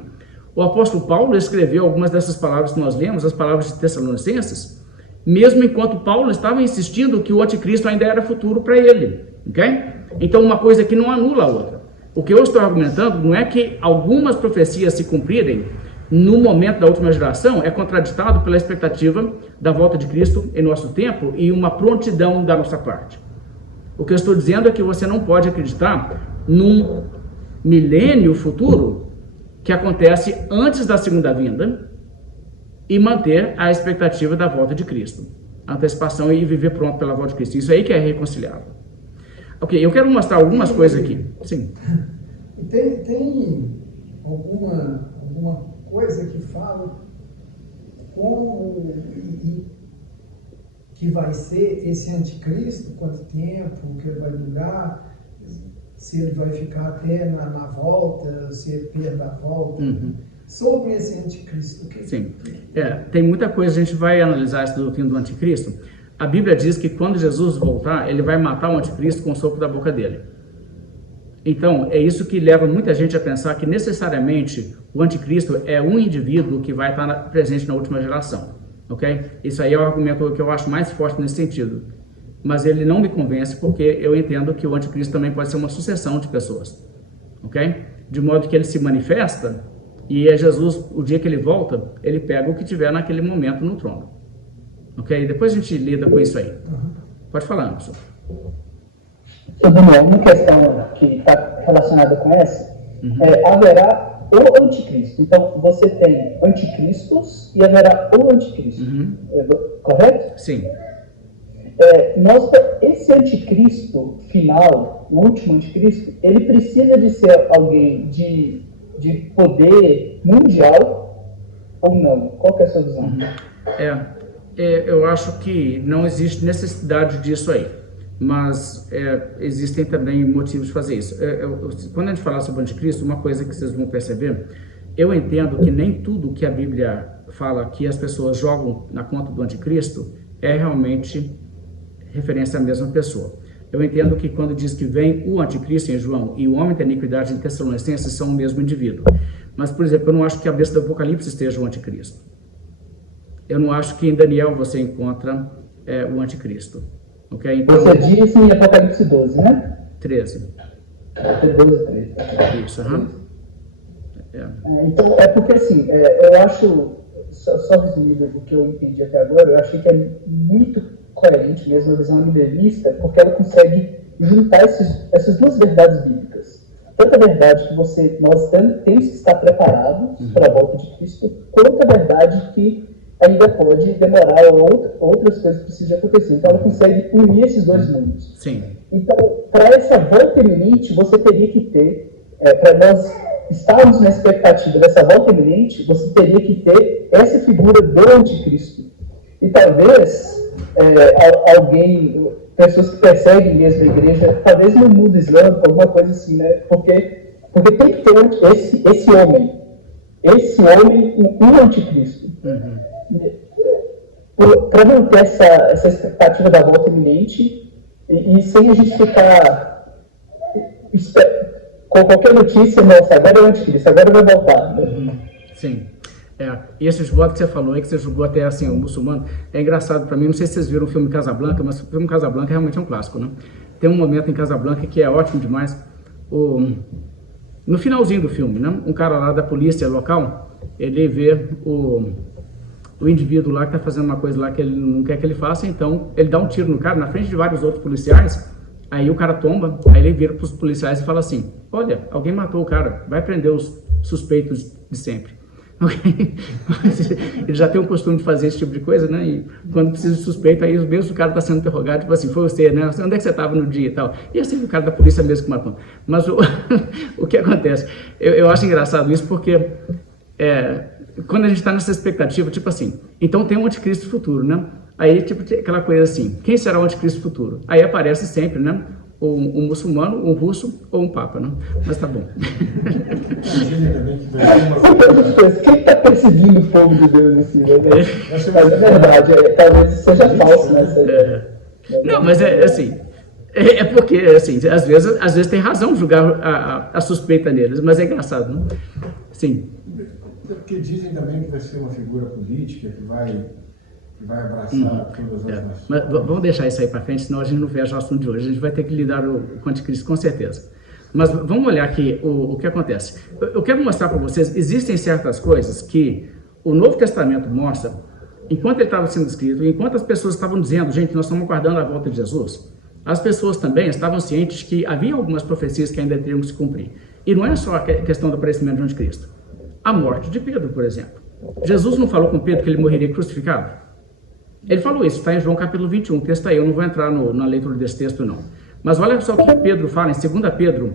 o apóstolo Paulo escreveu algumas dessas palavras que nós lemos, as palavras de Tessalonicenses, mesmo enquanto Paulo estava insistindo que o anticristo ainda era futuro para ele. Okay? Então, uma coisa que não anula a outra. O que eu estou argumentando não é que algumas profecias se cumprirem no momento da última geração, é contraditado pela expectativa da volta de Cristo em nosso tempo e uma prontidão da nossa parte. O que eu estou dizendo é que você não pode acreditar num milênio futuro que acontece antes da segunda vinda e manter a expectativa da volta de Cristo. antecipação e viver pronto pela volta de Cristo. Isso aí que é reconciliável. Ok, eu quero mostrar algumas coisas aqui. Sim. Tem alguma coisa que fala como que vai ser esse anticristo, quanto tempo que ele vai durar, se ele vai ficar até na volta, se ele perde a volta, sobre esse anticristo. Sim, tem muita coisa, a gente vai analisar essa doutrina do anticristo. A Bíblia diz que quando Jesus voltar, ele vai matar o anticristo com o sopro da boca dele. Então, é isso que leva muita gente a pensar que necessariamente o anticristo é um indivíduo que vai estar presente na última geração, ok? Isso aí é o argumento que eu acho mais forte nesse sentido. Mas ele não me convence porque eu entendo que o anticristo também pode ser uma sucessão de pessoas, ok? De modo que ele se manifesta e é Jesus, o dia que ele volta, ele pega o que tiver naquele momento no trono, ok? Depois a gente lida com isso aí. Pode falar, Anderson. Daniel, uma questão que está relacionada com essa, haverá o anticristo. Então, você tem anticristos e haverá o anticristo. Correto? Sim. Esse anticristo final, o último anticristo, ele precisa de ser alguém de poder mundial ou não? Qual que é a sua visão? Eu acho que não existe necessidade disso aí. Mas existem também motivos de fazer isso. Quando a gente falar sobre o anticristo, uma coisa que vocês vão perceber, eu entendo que nem tudo que a Bíblia fala que as pessoas jogam na conta do anticristo é realmente referência à mesma pessoa. Eu entendo que quando diz que vem o anticristo em João e o homem da iniquidade em Tessalonicenses são o mesmo indivíduo. Mas, por exemplo, eu não acho que a besta do Apocalipse esteja o anticristo. Eu não acho que em Daniel você encontra o anticristo. Okay, então, você diz em Apocalipse 12, né? 13. 12, 13. Isso, Então, porque assim, eu acho, só resumindo o que eu entendi até agora, eu achei que é muito coerente mesmo a visão milenista, porque ela consegue juntar essas duas verdades bíblicas. Tanto a verdade que nós temos que estar preparados para a volta de Cristo, quanto a verdade que ainda pode demorar outras coisas precisam acontecer. Então, ela consegue unir esses dois mundos. Sim. Então, para essa volta iminente, você teria que ter, para nós estarmos na expectativa dessa volta iminente, você teria que ter essa figura do anticristo. E talvez alguém, pessoas que perseguem mesmo a igreja, talvez no mundo islâmico, alguma coisa assim, né? Porque tem que ter esse homem, o anticristo. Para não ter essa expectativa da volta iminente e sem a gente ficar com qualquer notícia, nossa, agora é o anticristo, agora vai voltar. Sim. E esses votos que você falou aí, que você julgou até assim, o muçulmano, é engraçado para mim, não sei se vocês viram o filme Casablanca, mas o filme Casablanca realmente é um clássico, né? Tem um momento em Casablanca que é ótimo demais. No finalzinho do filme, né? Um cara lá da polícia local, ele vê o indivíduo lá que está fazendo uma coisa lá que ele não quer que ele faça, então ele dá um tiro no cara, na frente de vários outros policiais, aí o cara tomba, aí ele vira para os policiais e fala assim, olha, alguém matou o cara, vai prender os suspeitos de sempre. Ele já tem o costume de fazer esse tipo de coisa, né? E quando precisa de suspeito, aí mesmo o cara está sendo interrogado, tipo assim, foi você, né? Onde é que você estava no dia e tal? E assim, o cara da polícia mesmo que matou. Mas o que acontece? Eu acho engraçado isso porque quando a gente está nessa expectativa, tipo assim, então tem um anticristo futuro, né? Aí, tipo, aquela coisa assim, quem será o anticristo futuro? Aí aparece sempre, né? Um muçulmano, um russo ou um papa, né? Mas tá bom. Quem está perseguindo o fogo de Deus assim, né? Mas é verdade, talvez seja falso, né? Não, mas assim, porque, assim, às vezes tem razão julgar a suspeita neles, mas é engraçado, né? Sim. Porque dizem também que vai ser uma figura política que vai abraçar todas as nações. Mas vamos deixar isso aí para frente, senão a gente não fecha o assunto de hoje. A gente vai ter que lidar com o anticristo, com certeza. Mas vamos olhar aqui o que acontece. Eu quero mostrar para vocês, existem certas coisas que o Novo Testamento mostra, enquanto ele estava sendo escrito, enquanto as pessoas estavam dizendo, gente, nós estamos aguardando a volta de Jesus, as pessoas também estavam cientes que havia algumas profecias que ainda teriam que se cumprir. E não é só a questão do aparecimento de anticristo. A morte de Pedro, por exemplo. Jesus não falou com Pedro que ele morreria crucificado? Ele falou isso, está em João capítulo 21, o texto aí, eu não vou entrar na leitura desse texto não. Mas olha só o que Pedro fala em 2 Pedro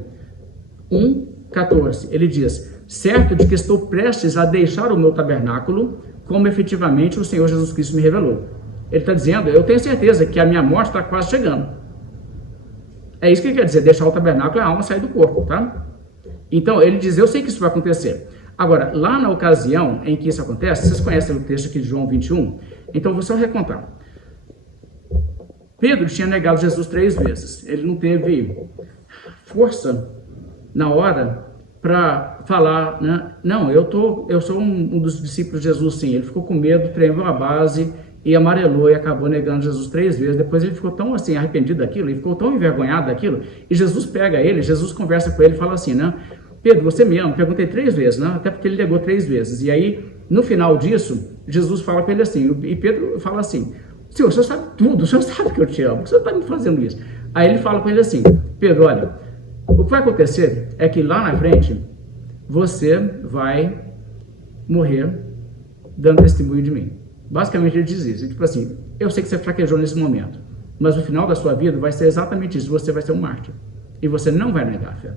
1,14. Ele diz, certo de que estou prestes a deixar o meu tabernáculo, como efetivamente o Senhor Jesus Cristo me revelou. Ele está dizendo, eu tenho certeza que a minha morte está quase chegando. É isso que ele quer dizer, deixar o tabernáculo é a alma sair do corpo, tá? Então, ele diz, eu sei que isso vai acontecer. Agora, lá na ocasião em que isso acontece, vocês conhecem o texto aqui de João 21? Então, vou só recontar. Pedro tinha negado Jesus 3 vezes. Ele não teve força na hora para falar, né? Não, eu sou um dos discípulos de Jesus, sim. Ele ficou com medo, tremeu a base e amarelou e acabou negando Jesus 3 vezes. Depois ele ficou tão assim arrependido daquilo, ele ficou tão envergonhado daquilo, e Jesus pega ele, Jesus conversa com ele e fala assim, né? Pedro, você me ama? Perguntei 3 vezes, né? Até porque ele negou 3 vezes. E aí, no final disso, Jesus fala para ele assim, e Pedro fala assim, Senhor, o senhor sabe tudo, o senhor sabe que eu te amo, por que o senhor está me fazendo isso? Aí ele fala com ele assim, Pedro, olha, o que vai acontecer é que lá na frente, você vai morrer dando testemunho de mim. Basicamente ele diz isso, tipo assim, eu sei que você fraquejou nesse momento, mas no final da sua vida vai ser exatamente isso, você vai ser um mártir, e você não vai negar a fé.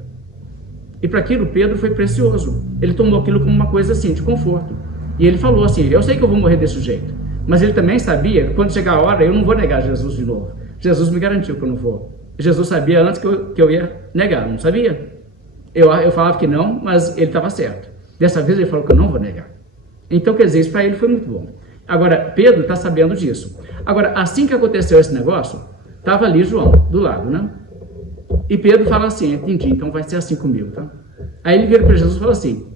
E para aquilo Pedro foi precioso, ele tomou aquilo como uma coisa assim, de conforto, e ele falou assim, eu sei que eu vou morrer desse jeito, mas ele também sabia que quando chegar a hora eu não vou negar Jesus de novo, Jesus me garantiu que eu não vou. Jesus sabia antes que eu ia negar, não sabia? Eu falava que não, mas ele estava certo. Dessa vez ele falou que eu não vou negar. Então, quer dizer, isso para ele foi muito bom. Agora, Pedro está sabendo disso. Agora, assim que aconteceu esse negócio, estava ali João, do lado, né? E Pedro fala assim, entendi, então vai ser assim comigo, tá? Aí ele vira para Jesus e fala assim,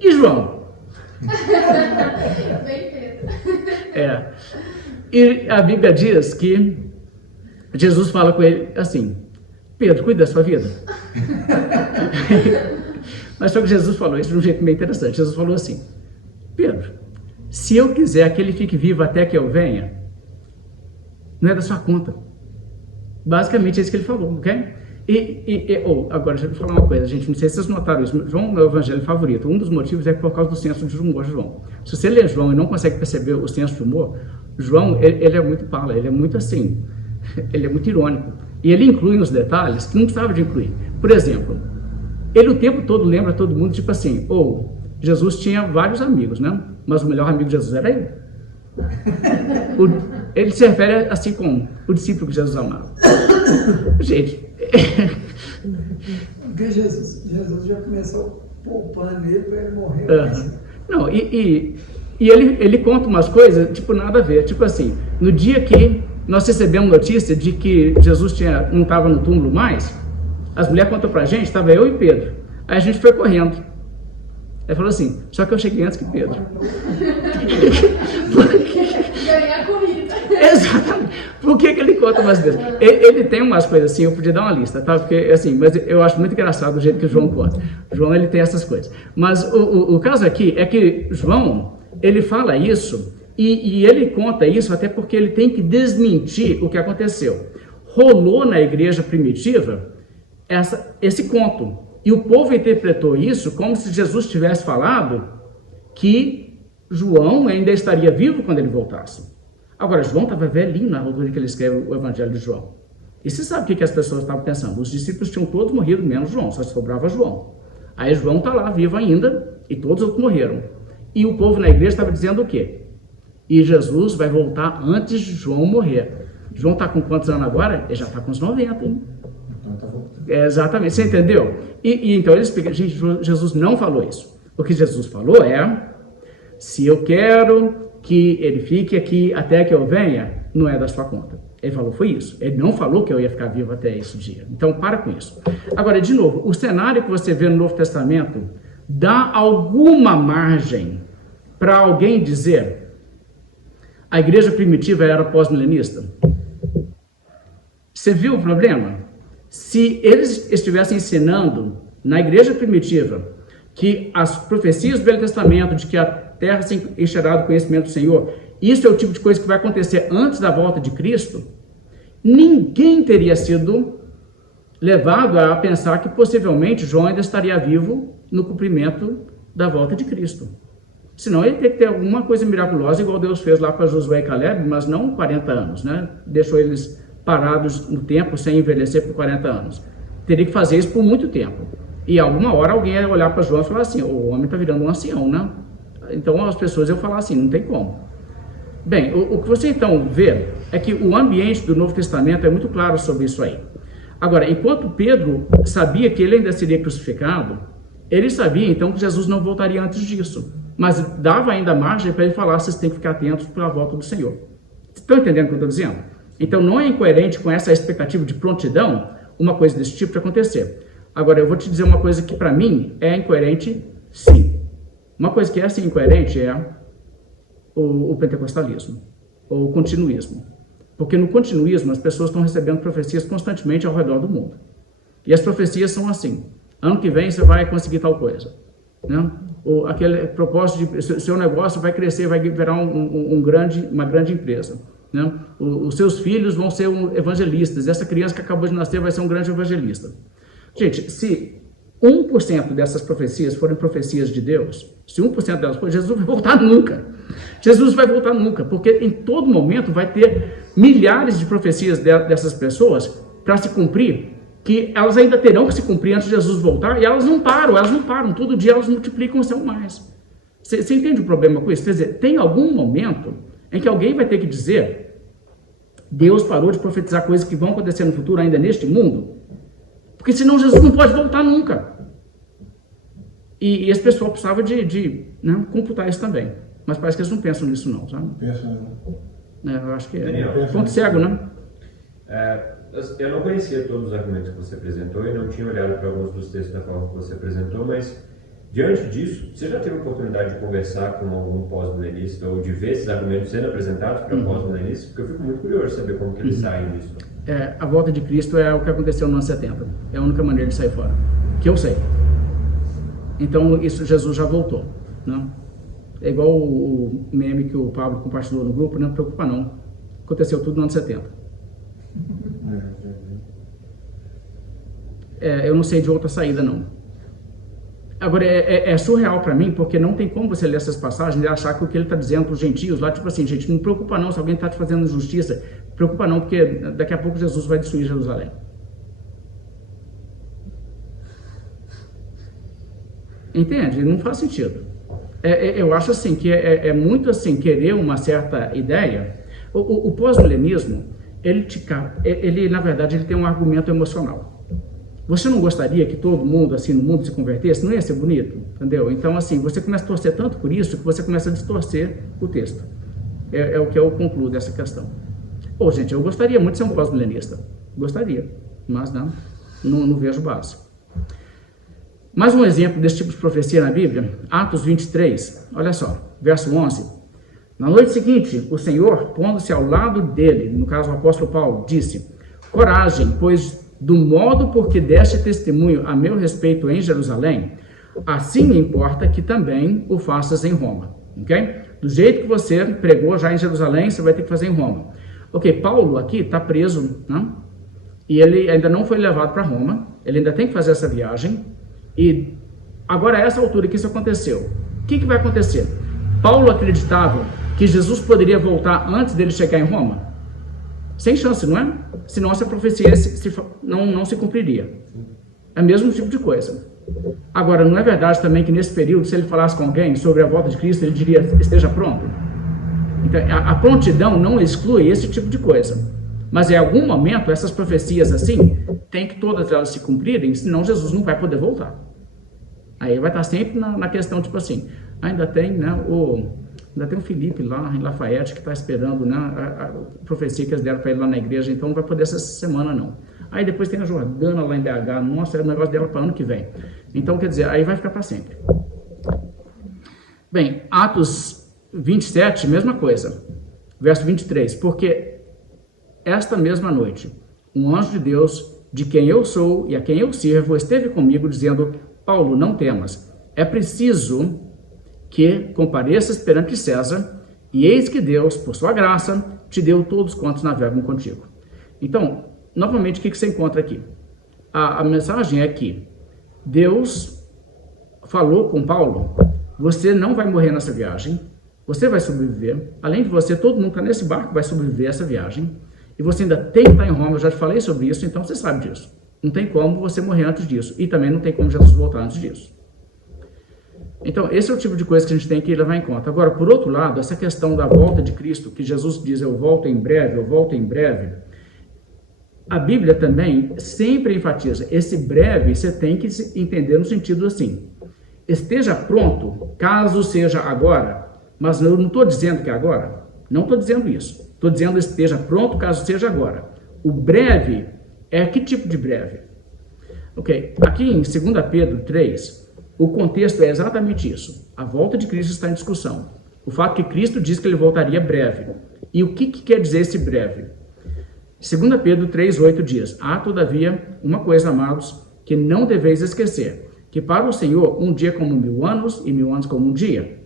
e João? Bem Pedro. E a Bíblia diz que Jesus fala com ele assim, Pedro, cuida da sua vida. Mas só que Jesus falou isso de um jeito meio interessante. Jesus falou assim, Pedro, se eu quiser que ele fique vivo até que eu venha, não é da sua conta. Basicamente é isso que ele falou, ok? Agora, deixa eu falar uma coisa, gente, não sei se vocês notaram isso, João é o meu evangelho favorito. Um dos motivos é por causa do senso de humor de João. Se você lê João e não consegue perceber o senso de humor, João, ele é muito pala, ele é muito assim, ele é muito irônico. E ele inclui uns detalhes que não precisava de incluir. Por exemplo, ele o tempo todo lembra todo mundo, tipo assim, Jesus tinha vários amigos, né? Mas o melhor amigo de Jesus era ele. Ele se refere assim como o discípulo que Jesus amava. Gente... Porque Jesus já começou poupando ele para ele morrer. Não, e ele conta umas coisas, tipo, nada a ver. Tipo assim, no dia que nós recebemos notícia de que Jesus não estava no túmulo mais, as mulheres contam pra gente, estava eu e Pedro. Aí a gente foi correndo. Ele falou assim, só que eu cheguei antes que Pedro. Ganhei a corrida. Exatamente. Por que ele conta umas vezes? Ele tem umas coisas assim, eu podia dar uma lista, tá? Porque, assim, mas eu acho muito engraçado o jeito que o João conta. O João, ele tem essas coisas. Mas o caso aqui é que João, ele fala isso, e ele conta isso até porque ele tem que desmentir o que aconteceu. Rolou na igreja primitiva esse conto. E o povo interpretou isso como se Jesus tivesse falado que João ainda estaria vivo quando ele voltasse. Agora, João estava velhinho na altura que ele escreve o Evangelho de João. E você sabe o que as pessoas estavam pensando? Os discípulos tinham todos morrido, menos João, só sobrava João. Aí João está lá, vivo ainda, e todos os outros morreram. E o povo na igreja estava dizendo o quê? E Jesus vai voltar antes de João morrer. João está com quantos anos agora? Ele já está com uns 90, hein? Exatamente, você entendeu? E então ele explica, gente, Jesus não falou isso. O que Jesus falou é, se eu quero que ele fique aqui até que eu venha, não é da sua conta. Ele falou, foi isso. Ele não falou que eu ia ficar vivo até esse dia. Então, para com isso. Agora, de novo, o cenário que você vê no Novo Testamento dá alguma margem para alguém dizer a igreja primitiva era pós-milenista? Você viu o problema? Se eles estivessem ensinando na igreja primitiva que as profecias do Velho Testamento, de que a terra se encherá do conhecimento do Senhor, isso é o tipo de coisa que vai acontecer antes da volta de Cristo, ninguém teria sido levado a pensar que possivelmente João ainda estaria vivo no cumprimento da volta de Cristo. Senão ele tem que ter alguma coisa miraculosa, igual Deus fez lá para Josué e Caleb, mas não 40 anos, né? Deixou eles parados no tempo, sem envelhecer por 40 anos. Teria que fazer isso por muito tempo. E alguma hora alguém ia olhar para João e falar assim, o homem está virando um ancião, né? Então as pessoas iam falar assim, não tem como. Bem, o que você então vê é que o ambiente do Novo Testamento é muito claro sobre isso aí. Agora, enquanto Pedro sabia que ele ainda seria crucificado, ele sabia então que Jesus não voltaria antes disso. Mas dava ainda margem para ele falar, vocês têm que ficar atentos para a volta do Senhor. Estão entendendo o que eu estou dizendo? Então não é incoerente com essa expectativa de prontidão uma coisa desse tipo para acontecer. Agora, eu vou te dizer uma coisa que para mim é incoerente, sim. Uma coisa que é assim incoerente é o pentecostalismo, ou o continuismo. Porque no continuismo as pessoas estão recebendo profecias constantemente ao redor do mundo. E as profecias são assim, ano que vem você vai conseguir tal coisa, né? Ou aquele propósito de seu negócio vai crescer, vai virar uma grande empresa, né? Os seus filhos vão ser evangelistas, essa criança que acabou de nascer vai ser um grande evangelista. Gente, se 1% dessas profecias forem profecias de Deus, se 1% delas forem, Jesus vai voltar nunca. Jesus vai voltar nunca, porque em todo momento vai ter milhares de profecias dessas pessoas para se cumprir, que elas ainda terão que se cumprir antes de Jesus voltar, e elas não param, todo dia elas multiplicam e são mais. Você entende o problema com isso? Quer dizer, tem algum momento em que alguém vai ter que dizer, Deus parou de profetizar coisas que vão acontecer no futuro ainda neste mundo, porque senão Jesus não pode voltar nunca. E esse pessoal precisava de computar isso também. Mas parece que eles não pensam nisso não, sabe? Eu acho que é ponto cego, né? Eu não conhecia todos os argumentos que você apresentou e não tinha olhado para alguns dos textos da forma que você apresentou, mas diante disso, você já teve a oportunidade de conversar com algum pós-milenista ou de ver esses argumentos sendo apresentados para pós-milenistas? Porque eu fico muito curioso de saber como que eles saem disso. A volta de Cristo é o que aconteceu no ano 70. É a única maneira de sair fora. Que eu sei. Então, isso Jesus já voltou, né? É igual o meme que o Pablo compartilhou no grupo, não preocupa não. Aconteceu tudo no ano 70. Eu não sei de outra saída, não. Agora, é surreal para mim, porque não tem como você ler essas passagens e achar que o que ele está dizendo para os gentios lá, tipo assim, gente, não preocupa não se alguém está te fazendo injustiça, preocupa não, porque daqui a pouco Jesus vai destruir Jerusalém. Entende? Não faz sentido. Eu acho assim que muito assim querer uma certa ideia. O pós-milenismo, ele na verdade ele tem um argumento emocional. Você não gostaria que todo mundo assim no mundo se convertesse? Não ia ser bonito, entendeu? Então assim você começa a torcer tanto por isso que você começa a distorcer o texto. É o que eu concluo dessa questão. Gente, eu gostaria muito de ser um pós-milenista. Gostaria, mas não vejo base. Mais um exemplo desse tipo de profecia na Bíblia, Atos 23, olha só, verso 11. Na noite seguinte, o Senhor, pondo-se ao lado dele, no caso o apóstolo Paulo, disse, coragem, pois do modo por que deste testemunho a meu respeito em Jerusalém, assim importa que também o faças em Roma, ok? Do jeito que você pregou já em Jerusalém, você vai ter que fazer em Roma. Ok, Paulo aqui está preso, né? E ele ainda não foi levado para Roma, ele ainda tem que fazer essa viagem. E agora, a essa altura que isso aconteceu, o que vai acontecer? Paulo acreditava que Jesus poderia voltar antes dele chegar em Roma? Sem chance, não é? Senão essa profecia não se cumpriria. É o mesmo tipo de coisa. Agora, não é verdade também que nesse período, se ele falasse com alguém sobre a volta de Cristo, ele diria, esteja pronto? Então, a prontidão não exclui esse tipo de coisa. Mas em algum momento, essas profecias assim, tem que todas elas se cumprirem, senão Jesus não vai poder voltar. Aí vai estar sempre na questão, tipo assim, ainda tem, né, ainda tem o Felipe lá em Lafayette que está esperando, né, a profecia que eles deram para ele lá na igreja, então não vai poder essa semana não. Aí depois tem a Jordana lá em BH, nossa, é o negócio dela para ano que vem. Então, quer dizer, aí vai ficar para sempre. Bem, Atos 27, mesma coisa, verso 23, porque esta mesma noite, um anjo de Deus, de quem eu sou e a quem eu sirvo, esteve comigo dizendo, Paulo, não temas, é preciso que compareças perante César, e eis que Deus, por sua graça, te deu todos quantos navegam contigo. Então, novamente, o que você encontra aqui? A mensagem é que Deus falou com Paulo Você não vai morrer nessa viagem, você vai sobreviver. Além de você, todo mundo que está nesse barco vai sobreviver a essa viagem. E você ainda tem que estar em Roma, eu já te falei sobre isso, então você sabe disso. Não tem como você morrer antes disso. E também não tem como Jesus voltar antes disso. Então, esse é o tipo de coisa que a gente tem que levar em conta. Agora, por outro lado, essa questão da volta de Cristo, que Jesus diz, eu volto em breve, a Bíblia também sempre enfatiza. Esse breve, você tem que entender no sentido assim, esteja pronto, caso seja agora, mas eu não estou dizendo que é agora, não estou dizendo isso. Estou dizendo esteja pronto, caso seja agora. O breve é que tipo de breve? Ok, aqui em 2 Pedro 3, o contexto é exatamente isso. A volta de Cristo está em discussão. O fato que Cristo diz que ele voltaria breve. E o que quer dizer esse breve? 2 Pedro 3,8 diz, há todavia uma coisa, amados, que não deveis esquecer, que para o Senhor um dia como 1000 anos e 1000 anos como um dia.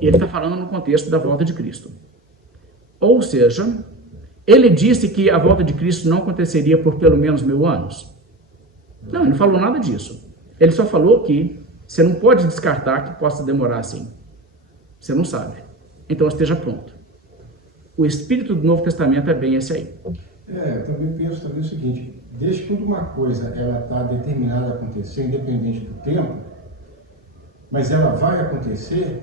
Ele está falando no contexto da volta de Cristo. Ou seja, ele disse que a volta de Cristo não aconteceria por pelo menos 1000 anos. Não, ele não falou nada disso. Ele só falou que você não pode descartar que possa demorar assim. Você não sabe. Então esteja pronto. O espírito do Novo Testamento é bem esse aí. Eu também penso também o seguinte, desde que uma coisa ela está determinada a acontecer, independente do tempo, mas ela vai acontecer,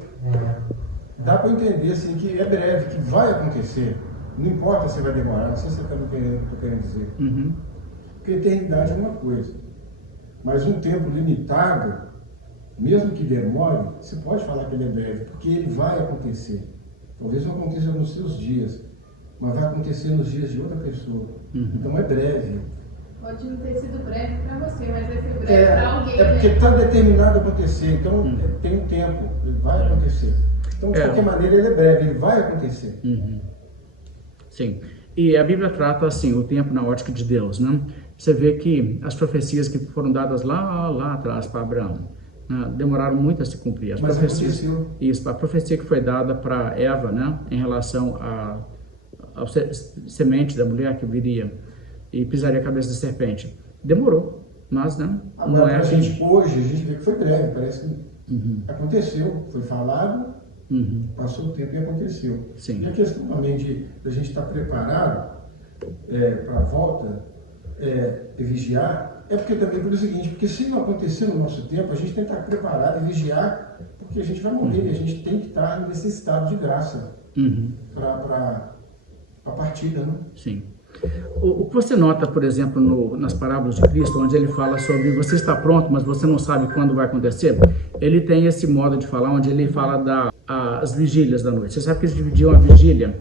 dá para entender assim, que é breve, que vai acontecer. Não importa se vai demorar, não sei se você está me entendendo o que eu estou querendo dizer. Porque eternidade é uma coisa. Mas um tempo limitado, mesmo que demore, você pode falar que ele é breve, porque ele vai acontecer. Talvez não aconteça nos seus dias, mas vai acontecer nos dias de outra pessoa. Então é breve. Pode não ter sido breve para você, mas vai ser breve para alguém. É porque está determinado a acontecer, então tem um tempo, ele vai acontecer. Então, de qualquer maneira, ele é breve, ele vai acontecer. Sim. E a Bíblia trata assim, o tempo na ótica de Deus, né? Você vê que as profecias que foram dadas lá atrás para Abraão, né, demoraram muito a se cumprir. As profecias, isso, a profecia que foi dada para Eva, né, em relação ao semente da mulher que viria e pisaria a cabeça da serpente, demorou, mas né, não é assim. Hoje a gente vê que foi breve, parece que aconteceu, foi falado, passou o tempo e aconteceu. Sim. E a questão também da gente estar preparado para a volta, e vigiar, é porque também pelo seguinte, porque se não acontecer no nosso tempo, a gente tem que estar preparado e vigiar, porque a gente vai morrer, e a gente tem que estar nesse estado de graça para a partida, né? Sim. O que você nota, por exemplo, nas parábolas de Cristo, onde ele fala sobre você está pronto, mas você não sabe quando vai acontecer, ele tem esse modo de falar, onde ele fala das vigílias da noite. Você sabe que eles dividiam a vigília,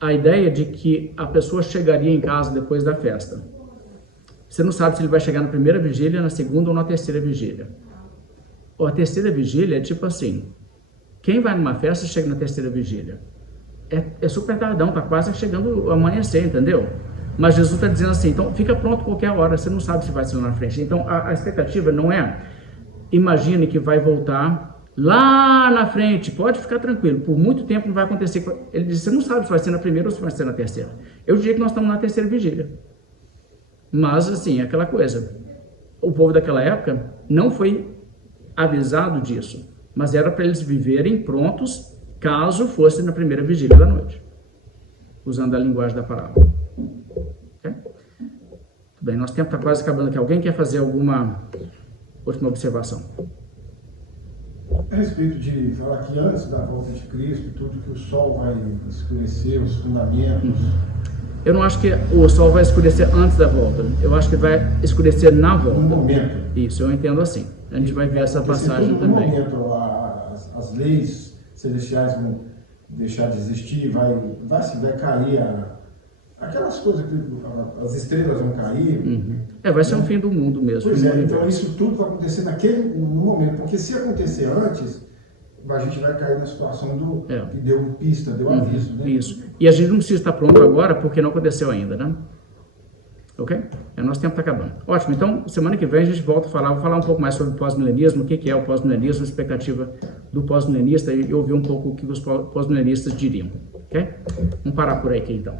a ideia de que a pessoa chegaria em casa depois da festa. Você não sabe se ele vai chegar na primeira vigília, na segunda ou na terceira vigília. Ou a terceira vigília é tipo assim, quem vai numa festa chega na terceira vigília. É super tardão, está quase chegando o amanhecer, entendeu? Mas Jesus está dizendo assim, então fica pronto qualquer hora, você não sabe se vai ser lá na frente. Então a expectativa não é, imagine que vai voltar lá na frente, pode ficar tranquilo, por muito tempo não vai acontecer. Ele diz, você não sabe se vai ser na primeira ou se vai ser na terceira. Eu diria que nós estamos na terceira vigília. Mas, assim, aquela coisa, o povo daquela época não foi avisado disso, mas era para eles viverem prontos caso fosse na primeira vigília da noite, usando a linguagem da parábola. Okay? Muito bem, nosso tempo está quase acabando aqui. Alguém quer fazer alguma última observação? A respeito de falar que antes da volta de Cristo, tudo que o sol vai escurecer, os fundamentos... Eu não acho que o sol vai escurecer antes da volta. Eu acho que vai escurecer na volta. No momento. Isso, eu entendo assim. A gente vai ver essa passagem também. No momento, as leis celestiais vão deixar de existir, vai cair aquelas coisas que as estrelas vão cair. Vai ser um fim do mundo mesmo. Pois então isso tudo vai acontecer no momento. Porque se acontecer antes, a gente vai cair na situação que deu pista, deu aviso, né? Isso. E a gente não precisa estar pronto agora porque não aconteceu ainda, né? Ok? Nosso tempo está acabando. Ótimo. Então, semana que vem a gente volta a falar. Vou falar um pouco mais sobre o pós-milenismo, o que é o pós-milenismo, a expectativa do pós-milenista e ouvir um pouco o que os pós-milenistas diriam. Ok? Vamos parar por aqui então.